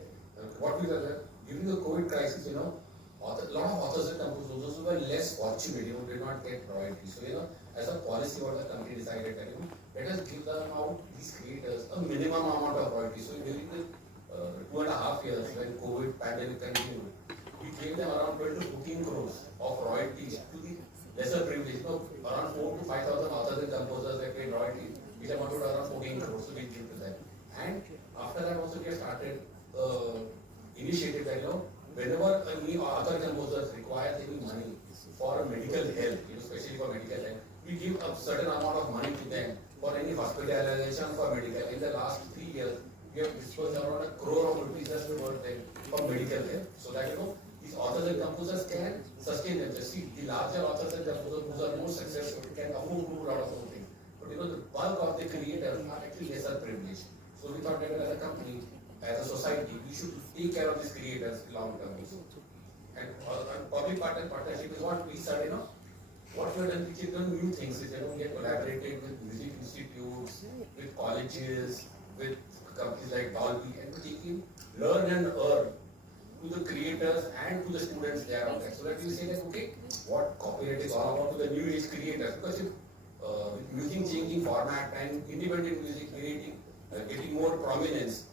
What we did that during the COVID crisis, a lot of authors and composers, those who were less fortunate, did not get royalties. So, as a policy, what the company decided that, let us give them out, these creators, a minimum amount of royalties. So, during the 2.5 years when COVID pandemic continued, we gave them around 12 to 14 crores of royalties to the lesser privileged. Around 4 to 5,000 authors and composers that paid royalties, which amounted to around 14 crores. So, we gave to them. And after that, also, we have started initiative that, whenever any author composers requires any money for medical help, especially for medical help, we give a certain amount of money to them for any hospitalization for medical. In the last 3 years, we have disbursed around 1 crore of rupees just towards them for medical help. So that, these authors and composers can sustain themselves. See, the larger authors and composers who are more successful can afford to do a lot of things. But the bulk of the creators are actually lesser privileged. So we thought that as a company, as a society, we should take care of these creators long term. And public partnership is what we started, what we have done, we have done new things. We have collaborated with music institutes, with colleges, with companies like Dolby, and we taking learn and earn to the creators and to the students there out there. So that we say that, okay, what copyright is all about to the new age creators. Because if with music changing format and independent music getting more prominence,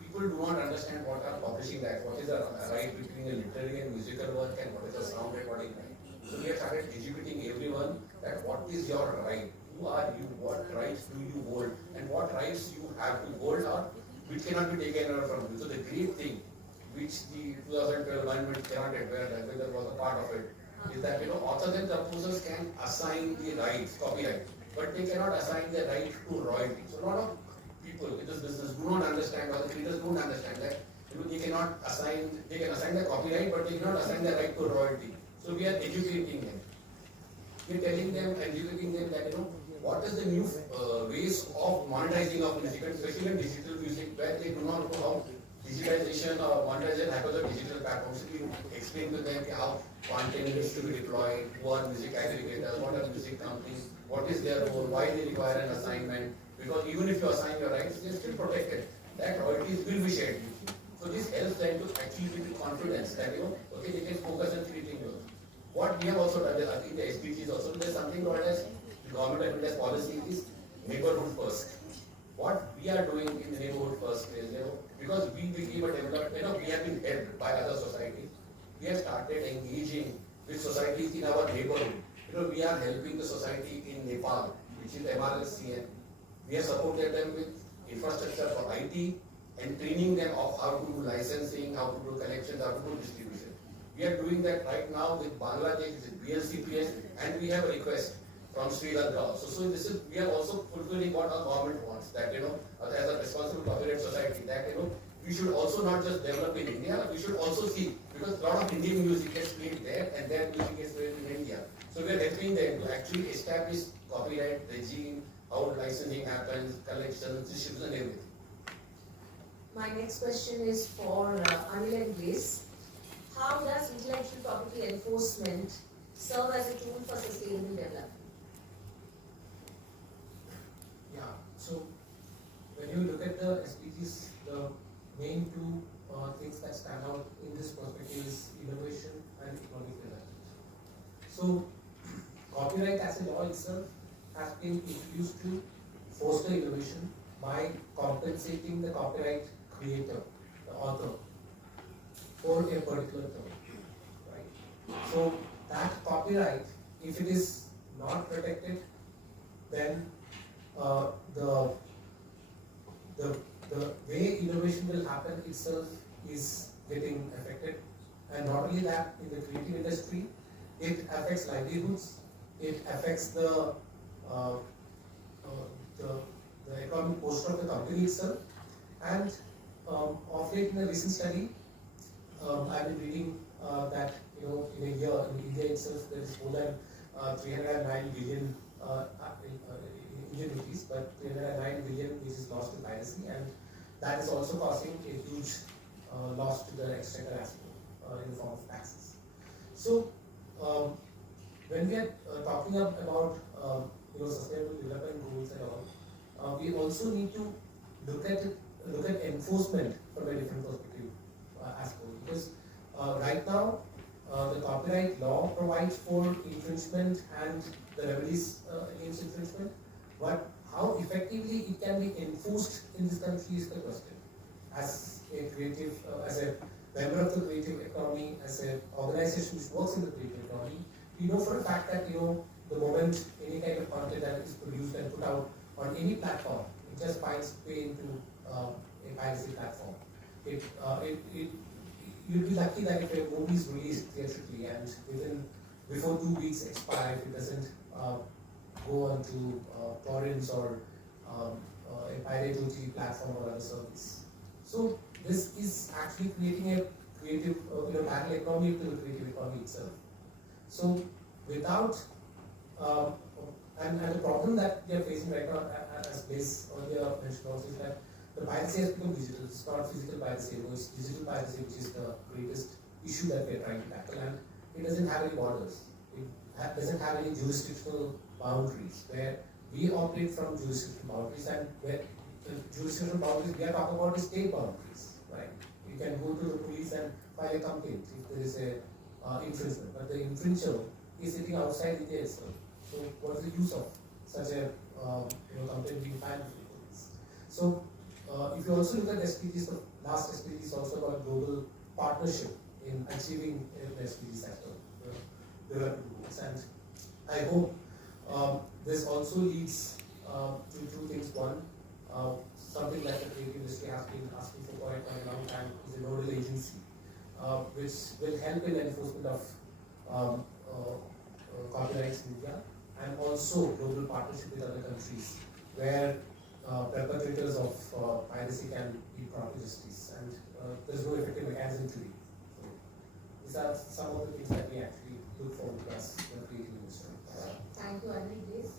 people do not understand what are publishing rights, what is the right between a literary and musical work, and what is the sound recording right. So we have started educating everyone that what is your right, who are you, what rights do you hold, and what rights you have to hold or which cannot be taken away from you. So the great thing, which the 2012 amendment cannot advance, and whether was a part of it, is that authors and composers can assign the rights, copyright, but they cannot assign the right to royalty. So a lot of people in this business do not understand, or the creators don't understand that they cannot assign, they can assign the copyright, but they cannot assign the right to royalty. So we are educating them. We are telling them, educating them that what is the new ways of monetizing of music, especially in digital music, where they do not know how digitalization or monetization happens on digital platforms. We explain to them how content needs to be deployed, who are music aggregators, what are music companies, what is their role, why they require an assignment. Because even if you assign your rights, they are still protected. That royalties will be shared with you. So this helps them to actually build confidence that okay, they can focus on creating those. What we have also done, I think the SDGs also, there's something called as the government has policy is neighborhood first. What we are doing in the neighborhood first is, because we became a development, we have been helped by other societies. We have started engaging with societies in our neighborhood. We are helping the society in Nepal, which is MRSCN. We have supported them with infrastructure for IT and training them of how to do licensing, how to do collections, how to do distribution. We are doing that right now with Bangladesh, with BLCPS, and we have a request from Sri Lanka also. So this is, we are also fulfilling what our government wants, that as a responsible copyright society, that we should also not just develop in India, we should also see, because a lot of Indian music gets played there and their music gets played in India. So we are helping them to actually establish copyright regime, how licensing happens, collections, distribution, and everything. My next question is for Anil and Grace. How does intellectual property enforcement serve as a tool for sustainable development? Yeah, so when you look at the SDGs, the main two things that stand out in this perspective is innovation and economic development. So copyright as a law itself has been introduced to foster innovation by compensating the copyright creator, the author, for a particular term, right? So that copyright, if it is not protected, then the way innovation will happen itself is getting affected. And not only that, in the creative industry, it affects livelihoods, it affects the the economic posture of the company itself. And of late in a recent study, I've been reading that in a year in India itself there is more than 309 billion Indian rupees, but 309 billion which is lost to piracy, and that is also causing a huge loss to the exchequer as well in the form of taxes. So when we are talking about sustainable development goals and all, we also need to look at enforcement from a different perspective as well, because right now the copyright law provides for infringement and the remedies against infringement, but how effectively it can be enforced in this country is the question. As a creative, as a member of the creative economy, as an organization which works in the creative economy, we know for a fact that the moment any kind of content that is produced and put out on any platform, it just finds way into a piracy platform. You'll be lucky that if a movie is released theatrically and before 2 weeks expire, if it doesn't go on to torrents or a pirate OTT platform or other service. So this is actually creating a creative, parallel economy to the creative economy itself. So without, and the problem that we are facing right now, as Blaise earlier mentioned also, is that the piracy has become digital. It's not physical piracy anymore. It's digital piracy, which is the greatest issue that we are trying to tackle, and it doesn't have any borders. It doesn't have any jurisdictional boundaries where we operate from jurisdictional boundaries, and where the jurisdictional boundaries we are talking about is state boundaries, right? You can go to the police and file a complaint if there is a infringement, but the infringer is sitting outside India itself. So what is the use of such a complaint being filed with the police? So if you also look at SDGs, the last SDG is also about global partnership in achieving the SDGs as well, development goals. And I hope this also leads to two things. One, something that the creative industry has been asking for quite a long time is a nodal agency, which will help in enforcement of copyrights in India, and also global partnership with other countries where perpetrators of piracy can be brought to justice, and there's no effective mechanism to it. So these are some of the things that we actually look forward to as the creative industry. Thank you, Anil, please.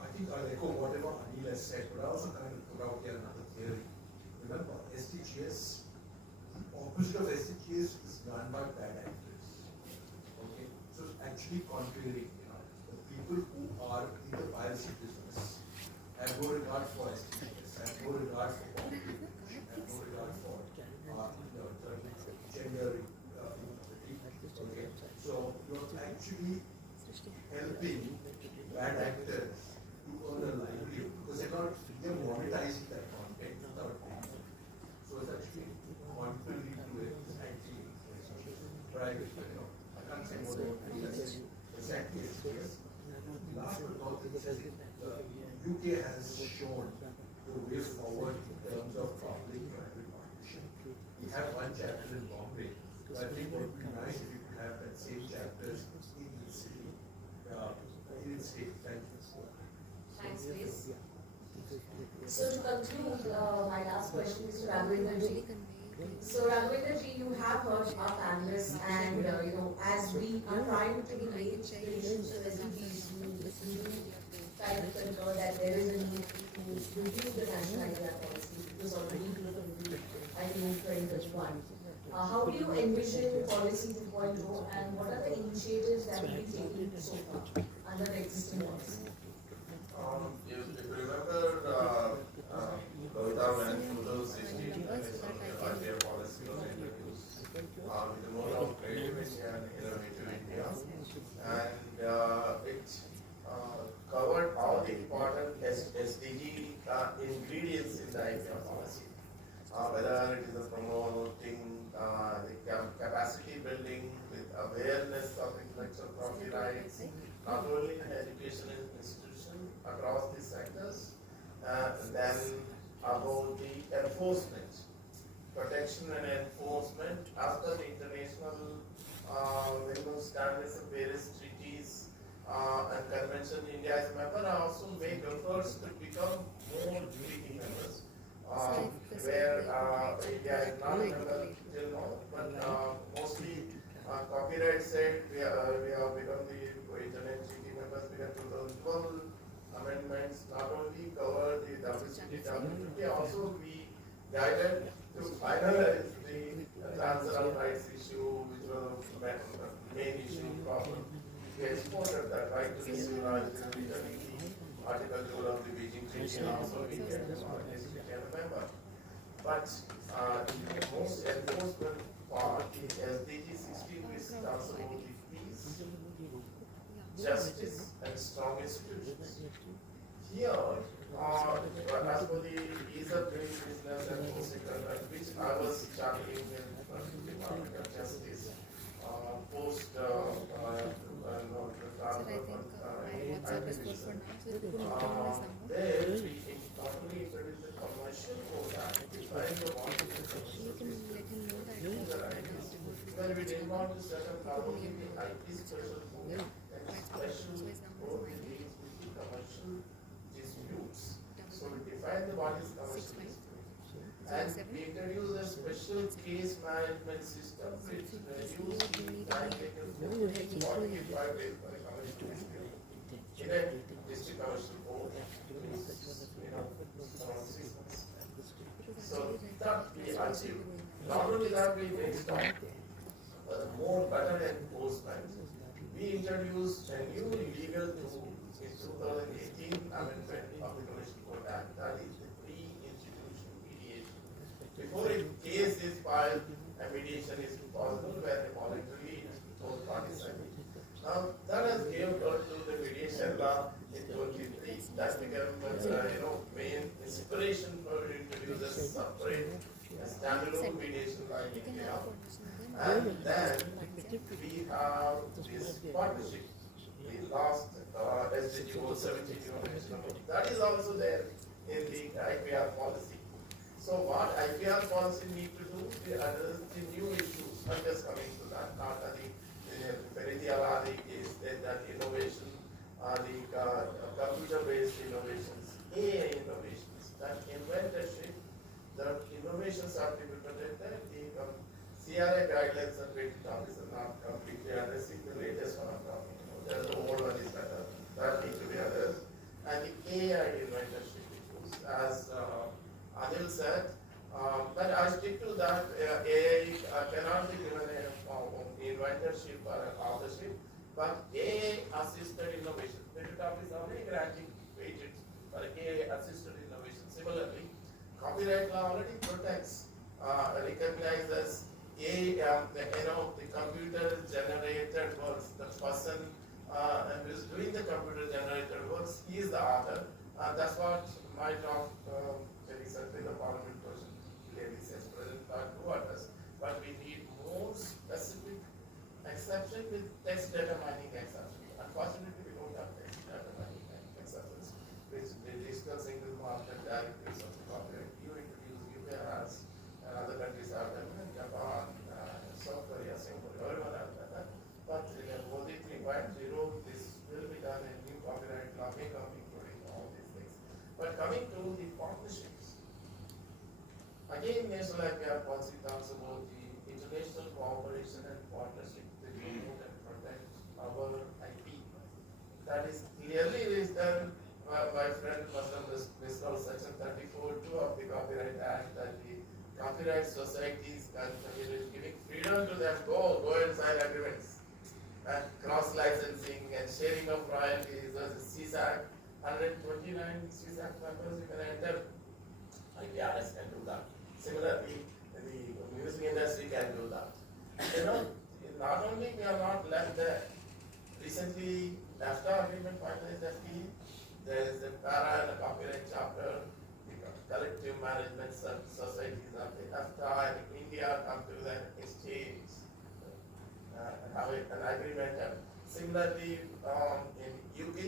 I think I'll echo whatever Anil has said, but I also kind of put out here another theory. Remember, SDGs, the opposite of SDGs is done by bad actors. Okay? So it's actually contrary. The people who are in the piracy business have no regard for SDGs, have no regard for poverty, have no regard for gender equality. Okay? So you're actually helping bad actors to earn a livelihood because they're monetizing that content without paying. So it's actually contributing to it. It's actually private. I can't say more than that. Exactly. Last but not least, the UK has shown the way forward in terms of public-private partnership. We have one chapter in Bombay, but I think it would be nice if we could have that same chapters in the city, in the state. Thank you. Thanks, Blaise. So to conclude, my last question is to Raghavendra ji. So Raghavendra ji, you have heard our panelists, and as we are trying to make inspirations to SDGs, you kind of concur that there is a need to review the national idea policy. It was already reviewed, I think, in 2021. How do you envision policy 2.0, and what are the initiatives that will be taken so far under the existing policy? If you remember, Kavita went through those 16 minutes of the 5-year policy was introduced with the mode of creative India and innovative India, and it covered all the important SDG ingredients in the IPR policy. Whether it is a promoting the capacity building with awareness of intellectual property rights, not only in education institutions across these sectors, then about the enforcement, protection and enforcement after the international standards of various treaties and conventions India as a member, also make efforts to become more treaty members. Where India is not a member till now, but mostly copyright said we have become the internet treaty members. We have 2012 amendments not only cover the WCT, WPT, also we guided to finalize the transfer rights issue, which was the main issue problem. We exported that right to the civil rights and returning the Article 2 of the Beijing Treaty, and also we became a member. But the most enforcement part, the SDG 16, which talks about the peace, justice, and strong institutions. Here, as for the ease of doing business and which I was championing in the Department of Justice, post there we not only introduced the commercial code act, define the market because we didn't want to set up not only the IP special code and special code deals with the commercial disputes. So we define the what is commercial dispute. And we introduce a special case management system which reduces the time taken to 45 days for a commercial dispute. In a district commercial court, around 6 months. So that we achieved. Not only that, we mixed up more better enforcement. We introduced a new legal tool in 2018 amendment of the Commercial Code Act, that is the pre-institution mediation. Before a case is filed, a mediation is possible where voluntarily both parties agree. Now that has given birth to the mediation law in 23. That became main inspiration for introduce a separate standalone mediation law in India. And then we have this partnership, the last SDG 417 that is also there in the IPR policy. So what IPR policy need to do, we address the new issues. I'm just coming to that, not the Feriti Aladi is that innovation, the computer-based innovations, AI innovations, that inventorship, the innovations are to be protected. The CRA guidelines and patent office are not completely addressing the latest one I'm talking about. The old one is better. That needs to be addressed. And the AI inventorship issues, as Anil said, but I stick to that. AI cannot be given a inventorship or an authorship, but AI assisted innovation. Patent office is already granting patents for AI assisted innovation. Similarly, copyright law already protects, recognizes the computer generated works. The person who is doing the computer generated works, he is the author. That's what my talk recently the Parliament question clearly says. President not do others, but we need more specific exception with text data mining exception. Unfortunately, we don't have text data mining exceptions, which the digital single market directives of the copyright. You introduce UPRs, and other countries have them, Japan, South Korea, Singapore, everyone has that. But in Modi 3.0, this will be done in new copyright law, may come including all these things. But coming to the partnerships, again, National IPR policy talks about the international cooperation and partnership to promote and protect our IP. That is clearly written. My friend must have missed out section 34(2) of the Copyright Act, that the copyright societies are giving freedom to them. Go and sign agreements. And cross licensing and sharing of royalties. There's a CSAC, 129 CSAC members you can enter. IPRs can do that. Similarly, the music industry can do that. Not only we are not left there. Recently, NAFTA agreement finalized FTA. There is a para and a copyright chapter. The collective management societies of the NAFTA and India come to an exchange and have an agreement. Similarly, in UK,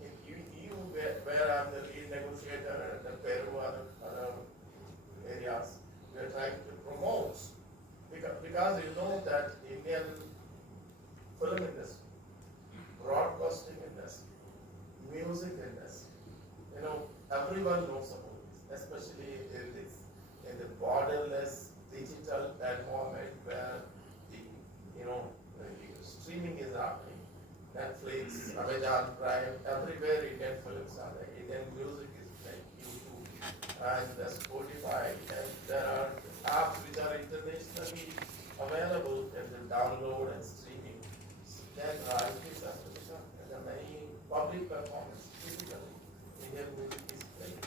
in EU, where I'm the lead negotiator, and Peru, other areas, we are trying to promote, because you know that Indian film industry, broadcasting industry, music industry. You know, everyone knows about this, especially in the borderless digital environment where the, you know, the streaming is happening. Netflix, Amazon Prime, everywhere Indian films are there. Indian music is like YouTube and Spotify, and there are apps which are internationally available and the download and streaming. Then royalties are to be done. And there are many public performance physically. Indian music is played.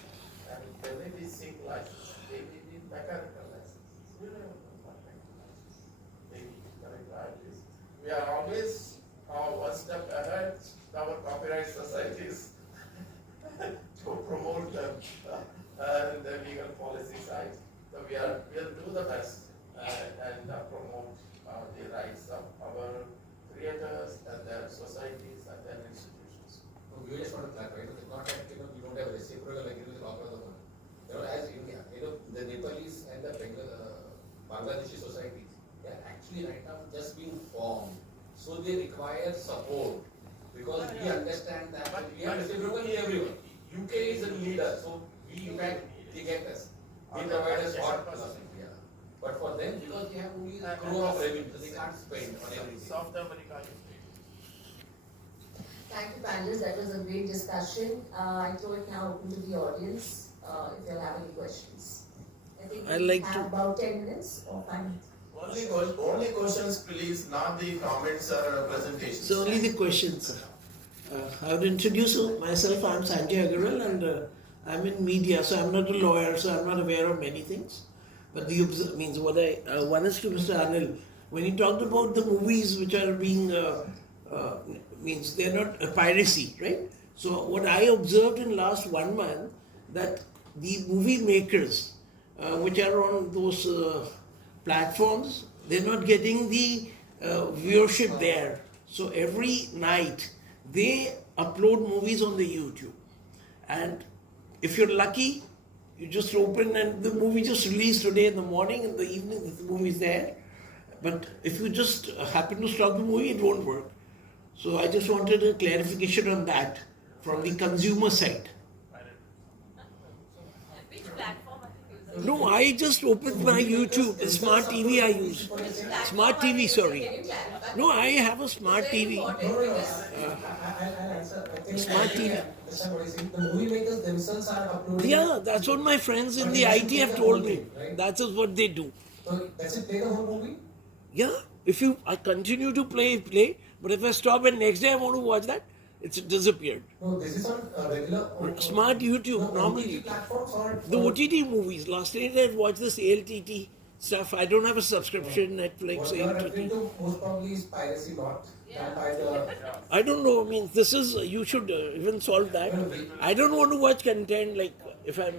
And they may be sing license, they may be mechanical license. We don't know what mechanical license. Maybe correct royalties. We are always one step ahead our copyright societies to promote them and the legal policy side. So we'll do the best and promote the rights of our creators and their societies and their institutions. No, we just want to clarify, it's not that, we don't have reciprocal agreement with the corporate of the world. As India, the Nepalese and the Bangladeshi societies, they are actually right now just being formed. So they require support because we understand that we are reciprocal in everyone. UK is a leader, so we in fact they get us. They provide us what yeah. But for them, because they have only a crore of revenue, so they can't spend on everything. South America. Thank you, panelists. That was a great discussion. I throw it now open to the audience if you have any questions. I think I'd we like have to- about 10 minutes or 5 minutes. Only questions, please, not the comments or presentations. So only the questions. I would introduce myself. I'm Sanjay Agarwal and I'm in media, so I'm not a lawyer, so I'm not aware of many things. But the means what one is to Mr. Anil, when he talked about the movies which are being means they're not piracy, right? So what I observed in last 1 month that the movie makers which are on those platforms, they're not getting the viewership there. So every night they upload movies on the YouTube, and if you're lucky, you just open and the movie just released today in the morning, in the evening the movie is there. But if you just happen to stop the movie, it won't work. So I just wanted a clarification on that from the consumer side. Which platform are you using? No, I just opened my YouTube, the smart TV I use. Smart TV, sorry. Can you clarify? No, I have a smart TV. I'll answer. I think Smart TV. understand what he's saying. The movie makers themselves are uploading. Yeah, that's what my friends in the IT have told me. That is what they do. So does it play the whole movie? Yeah, if I continue to play, but if I stop and next day I want to watch that, it's disappeared. No, this is on regular. Smart YouTube, No, normally. OTT platforms or The OTT movies. Last night I watched this ALTT stuff. I don't have a subscription, Netflix, what you are referring ALTT. to most probably is piracy, not done by the. I don't know. I mean, this is, you should even solve that. I don't want to watch content like if I'm,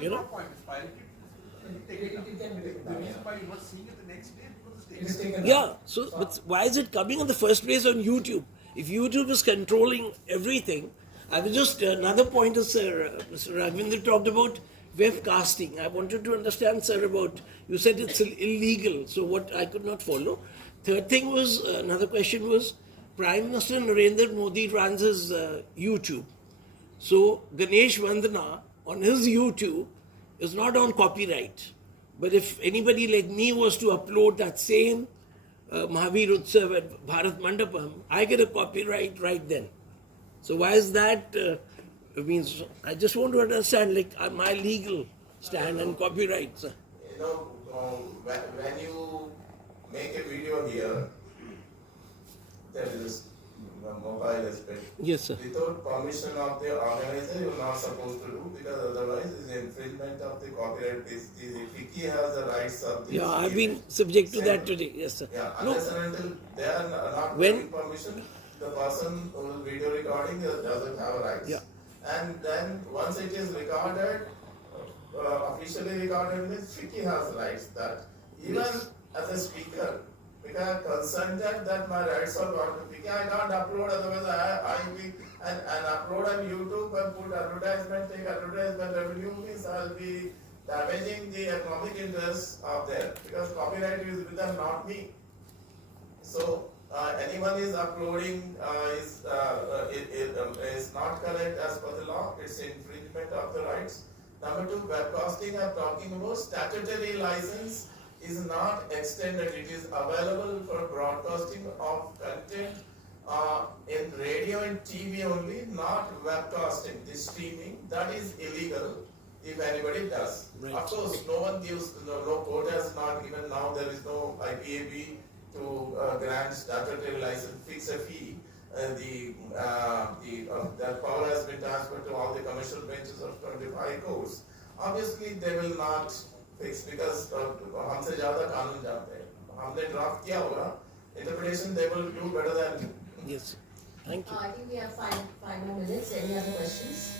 you know. It can be taken down, yeah. It is taken down. Yeah, so but why is it coming in the first place on YouTube? If YouTube is controlling everything, I was just another point is Mr. Raghvendra talked about webcasting. I wanted to understand, sir, about you said it's illegal. So what I could not follow. Third thing was another question was Prime Minister Narendra Modi runs his YouTube. So Ganesh Vandana on his YouTube is not on copyright. But if anybody like me was to upload that same Mahavir Utsav at Bharat Mandapam, I get a copyright right then. So why is that? Means I just want to understand like my legal stand and copyrights. You know, when you make a video here, there is a mobile aspect. Yes, sir. Without permission of the organizer, you're not supposed to do because otherwise it's infringement of the copyright. The FICCI has the rights of the. Yeah, I've been subject to that today. Yes, sir. Yeah, No, unless and until they are not When- giving permission, the person who is video recording doesn't have rights. Yeah. And then once it is recorded, officially recorded means FICCI has rights that even Yes. as a speaker, because I consented that my rights are gone to FICCI, I can't upload otherwise I will and upload on YouTube and put advertisement, take advertisement revenue means I'll be damaging the economic interests of there because copyright is with them, not me. So anyone is uploading is not correct as per the law, it's infringement of the rights. Number two, webcasting I'm talking about, statutory license is not extended, it is available for broadcasting of content in radio and TV only, not webcasting. The streaming, that is illegal if anybody does. Right. Of course, no one gives, no court has not given, now there is no IPAB to grant statutory license, fix a fee. The power has been transferred to all the commercial benches of 25 courts. Obviously, they will not fix because हमसे ज़्यादा कानून जानते हैं. हमने draft किया होगा. Interpretation they will do better than. Yes. Thank you. I think we have five more minutes. Any other questions?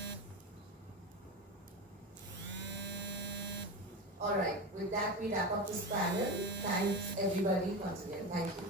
All right. With that, we wrap up this panel. Thanks everybody once again. Thank you.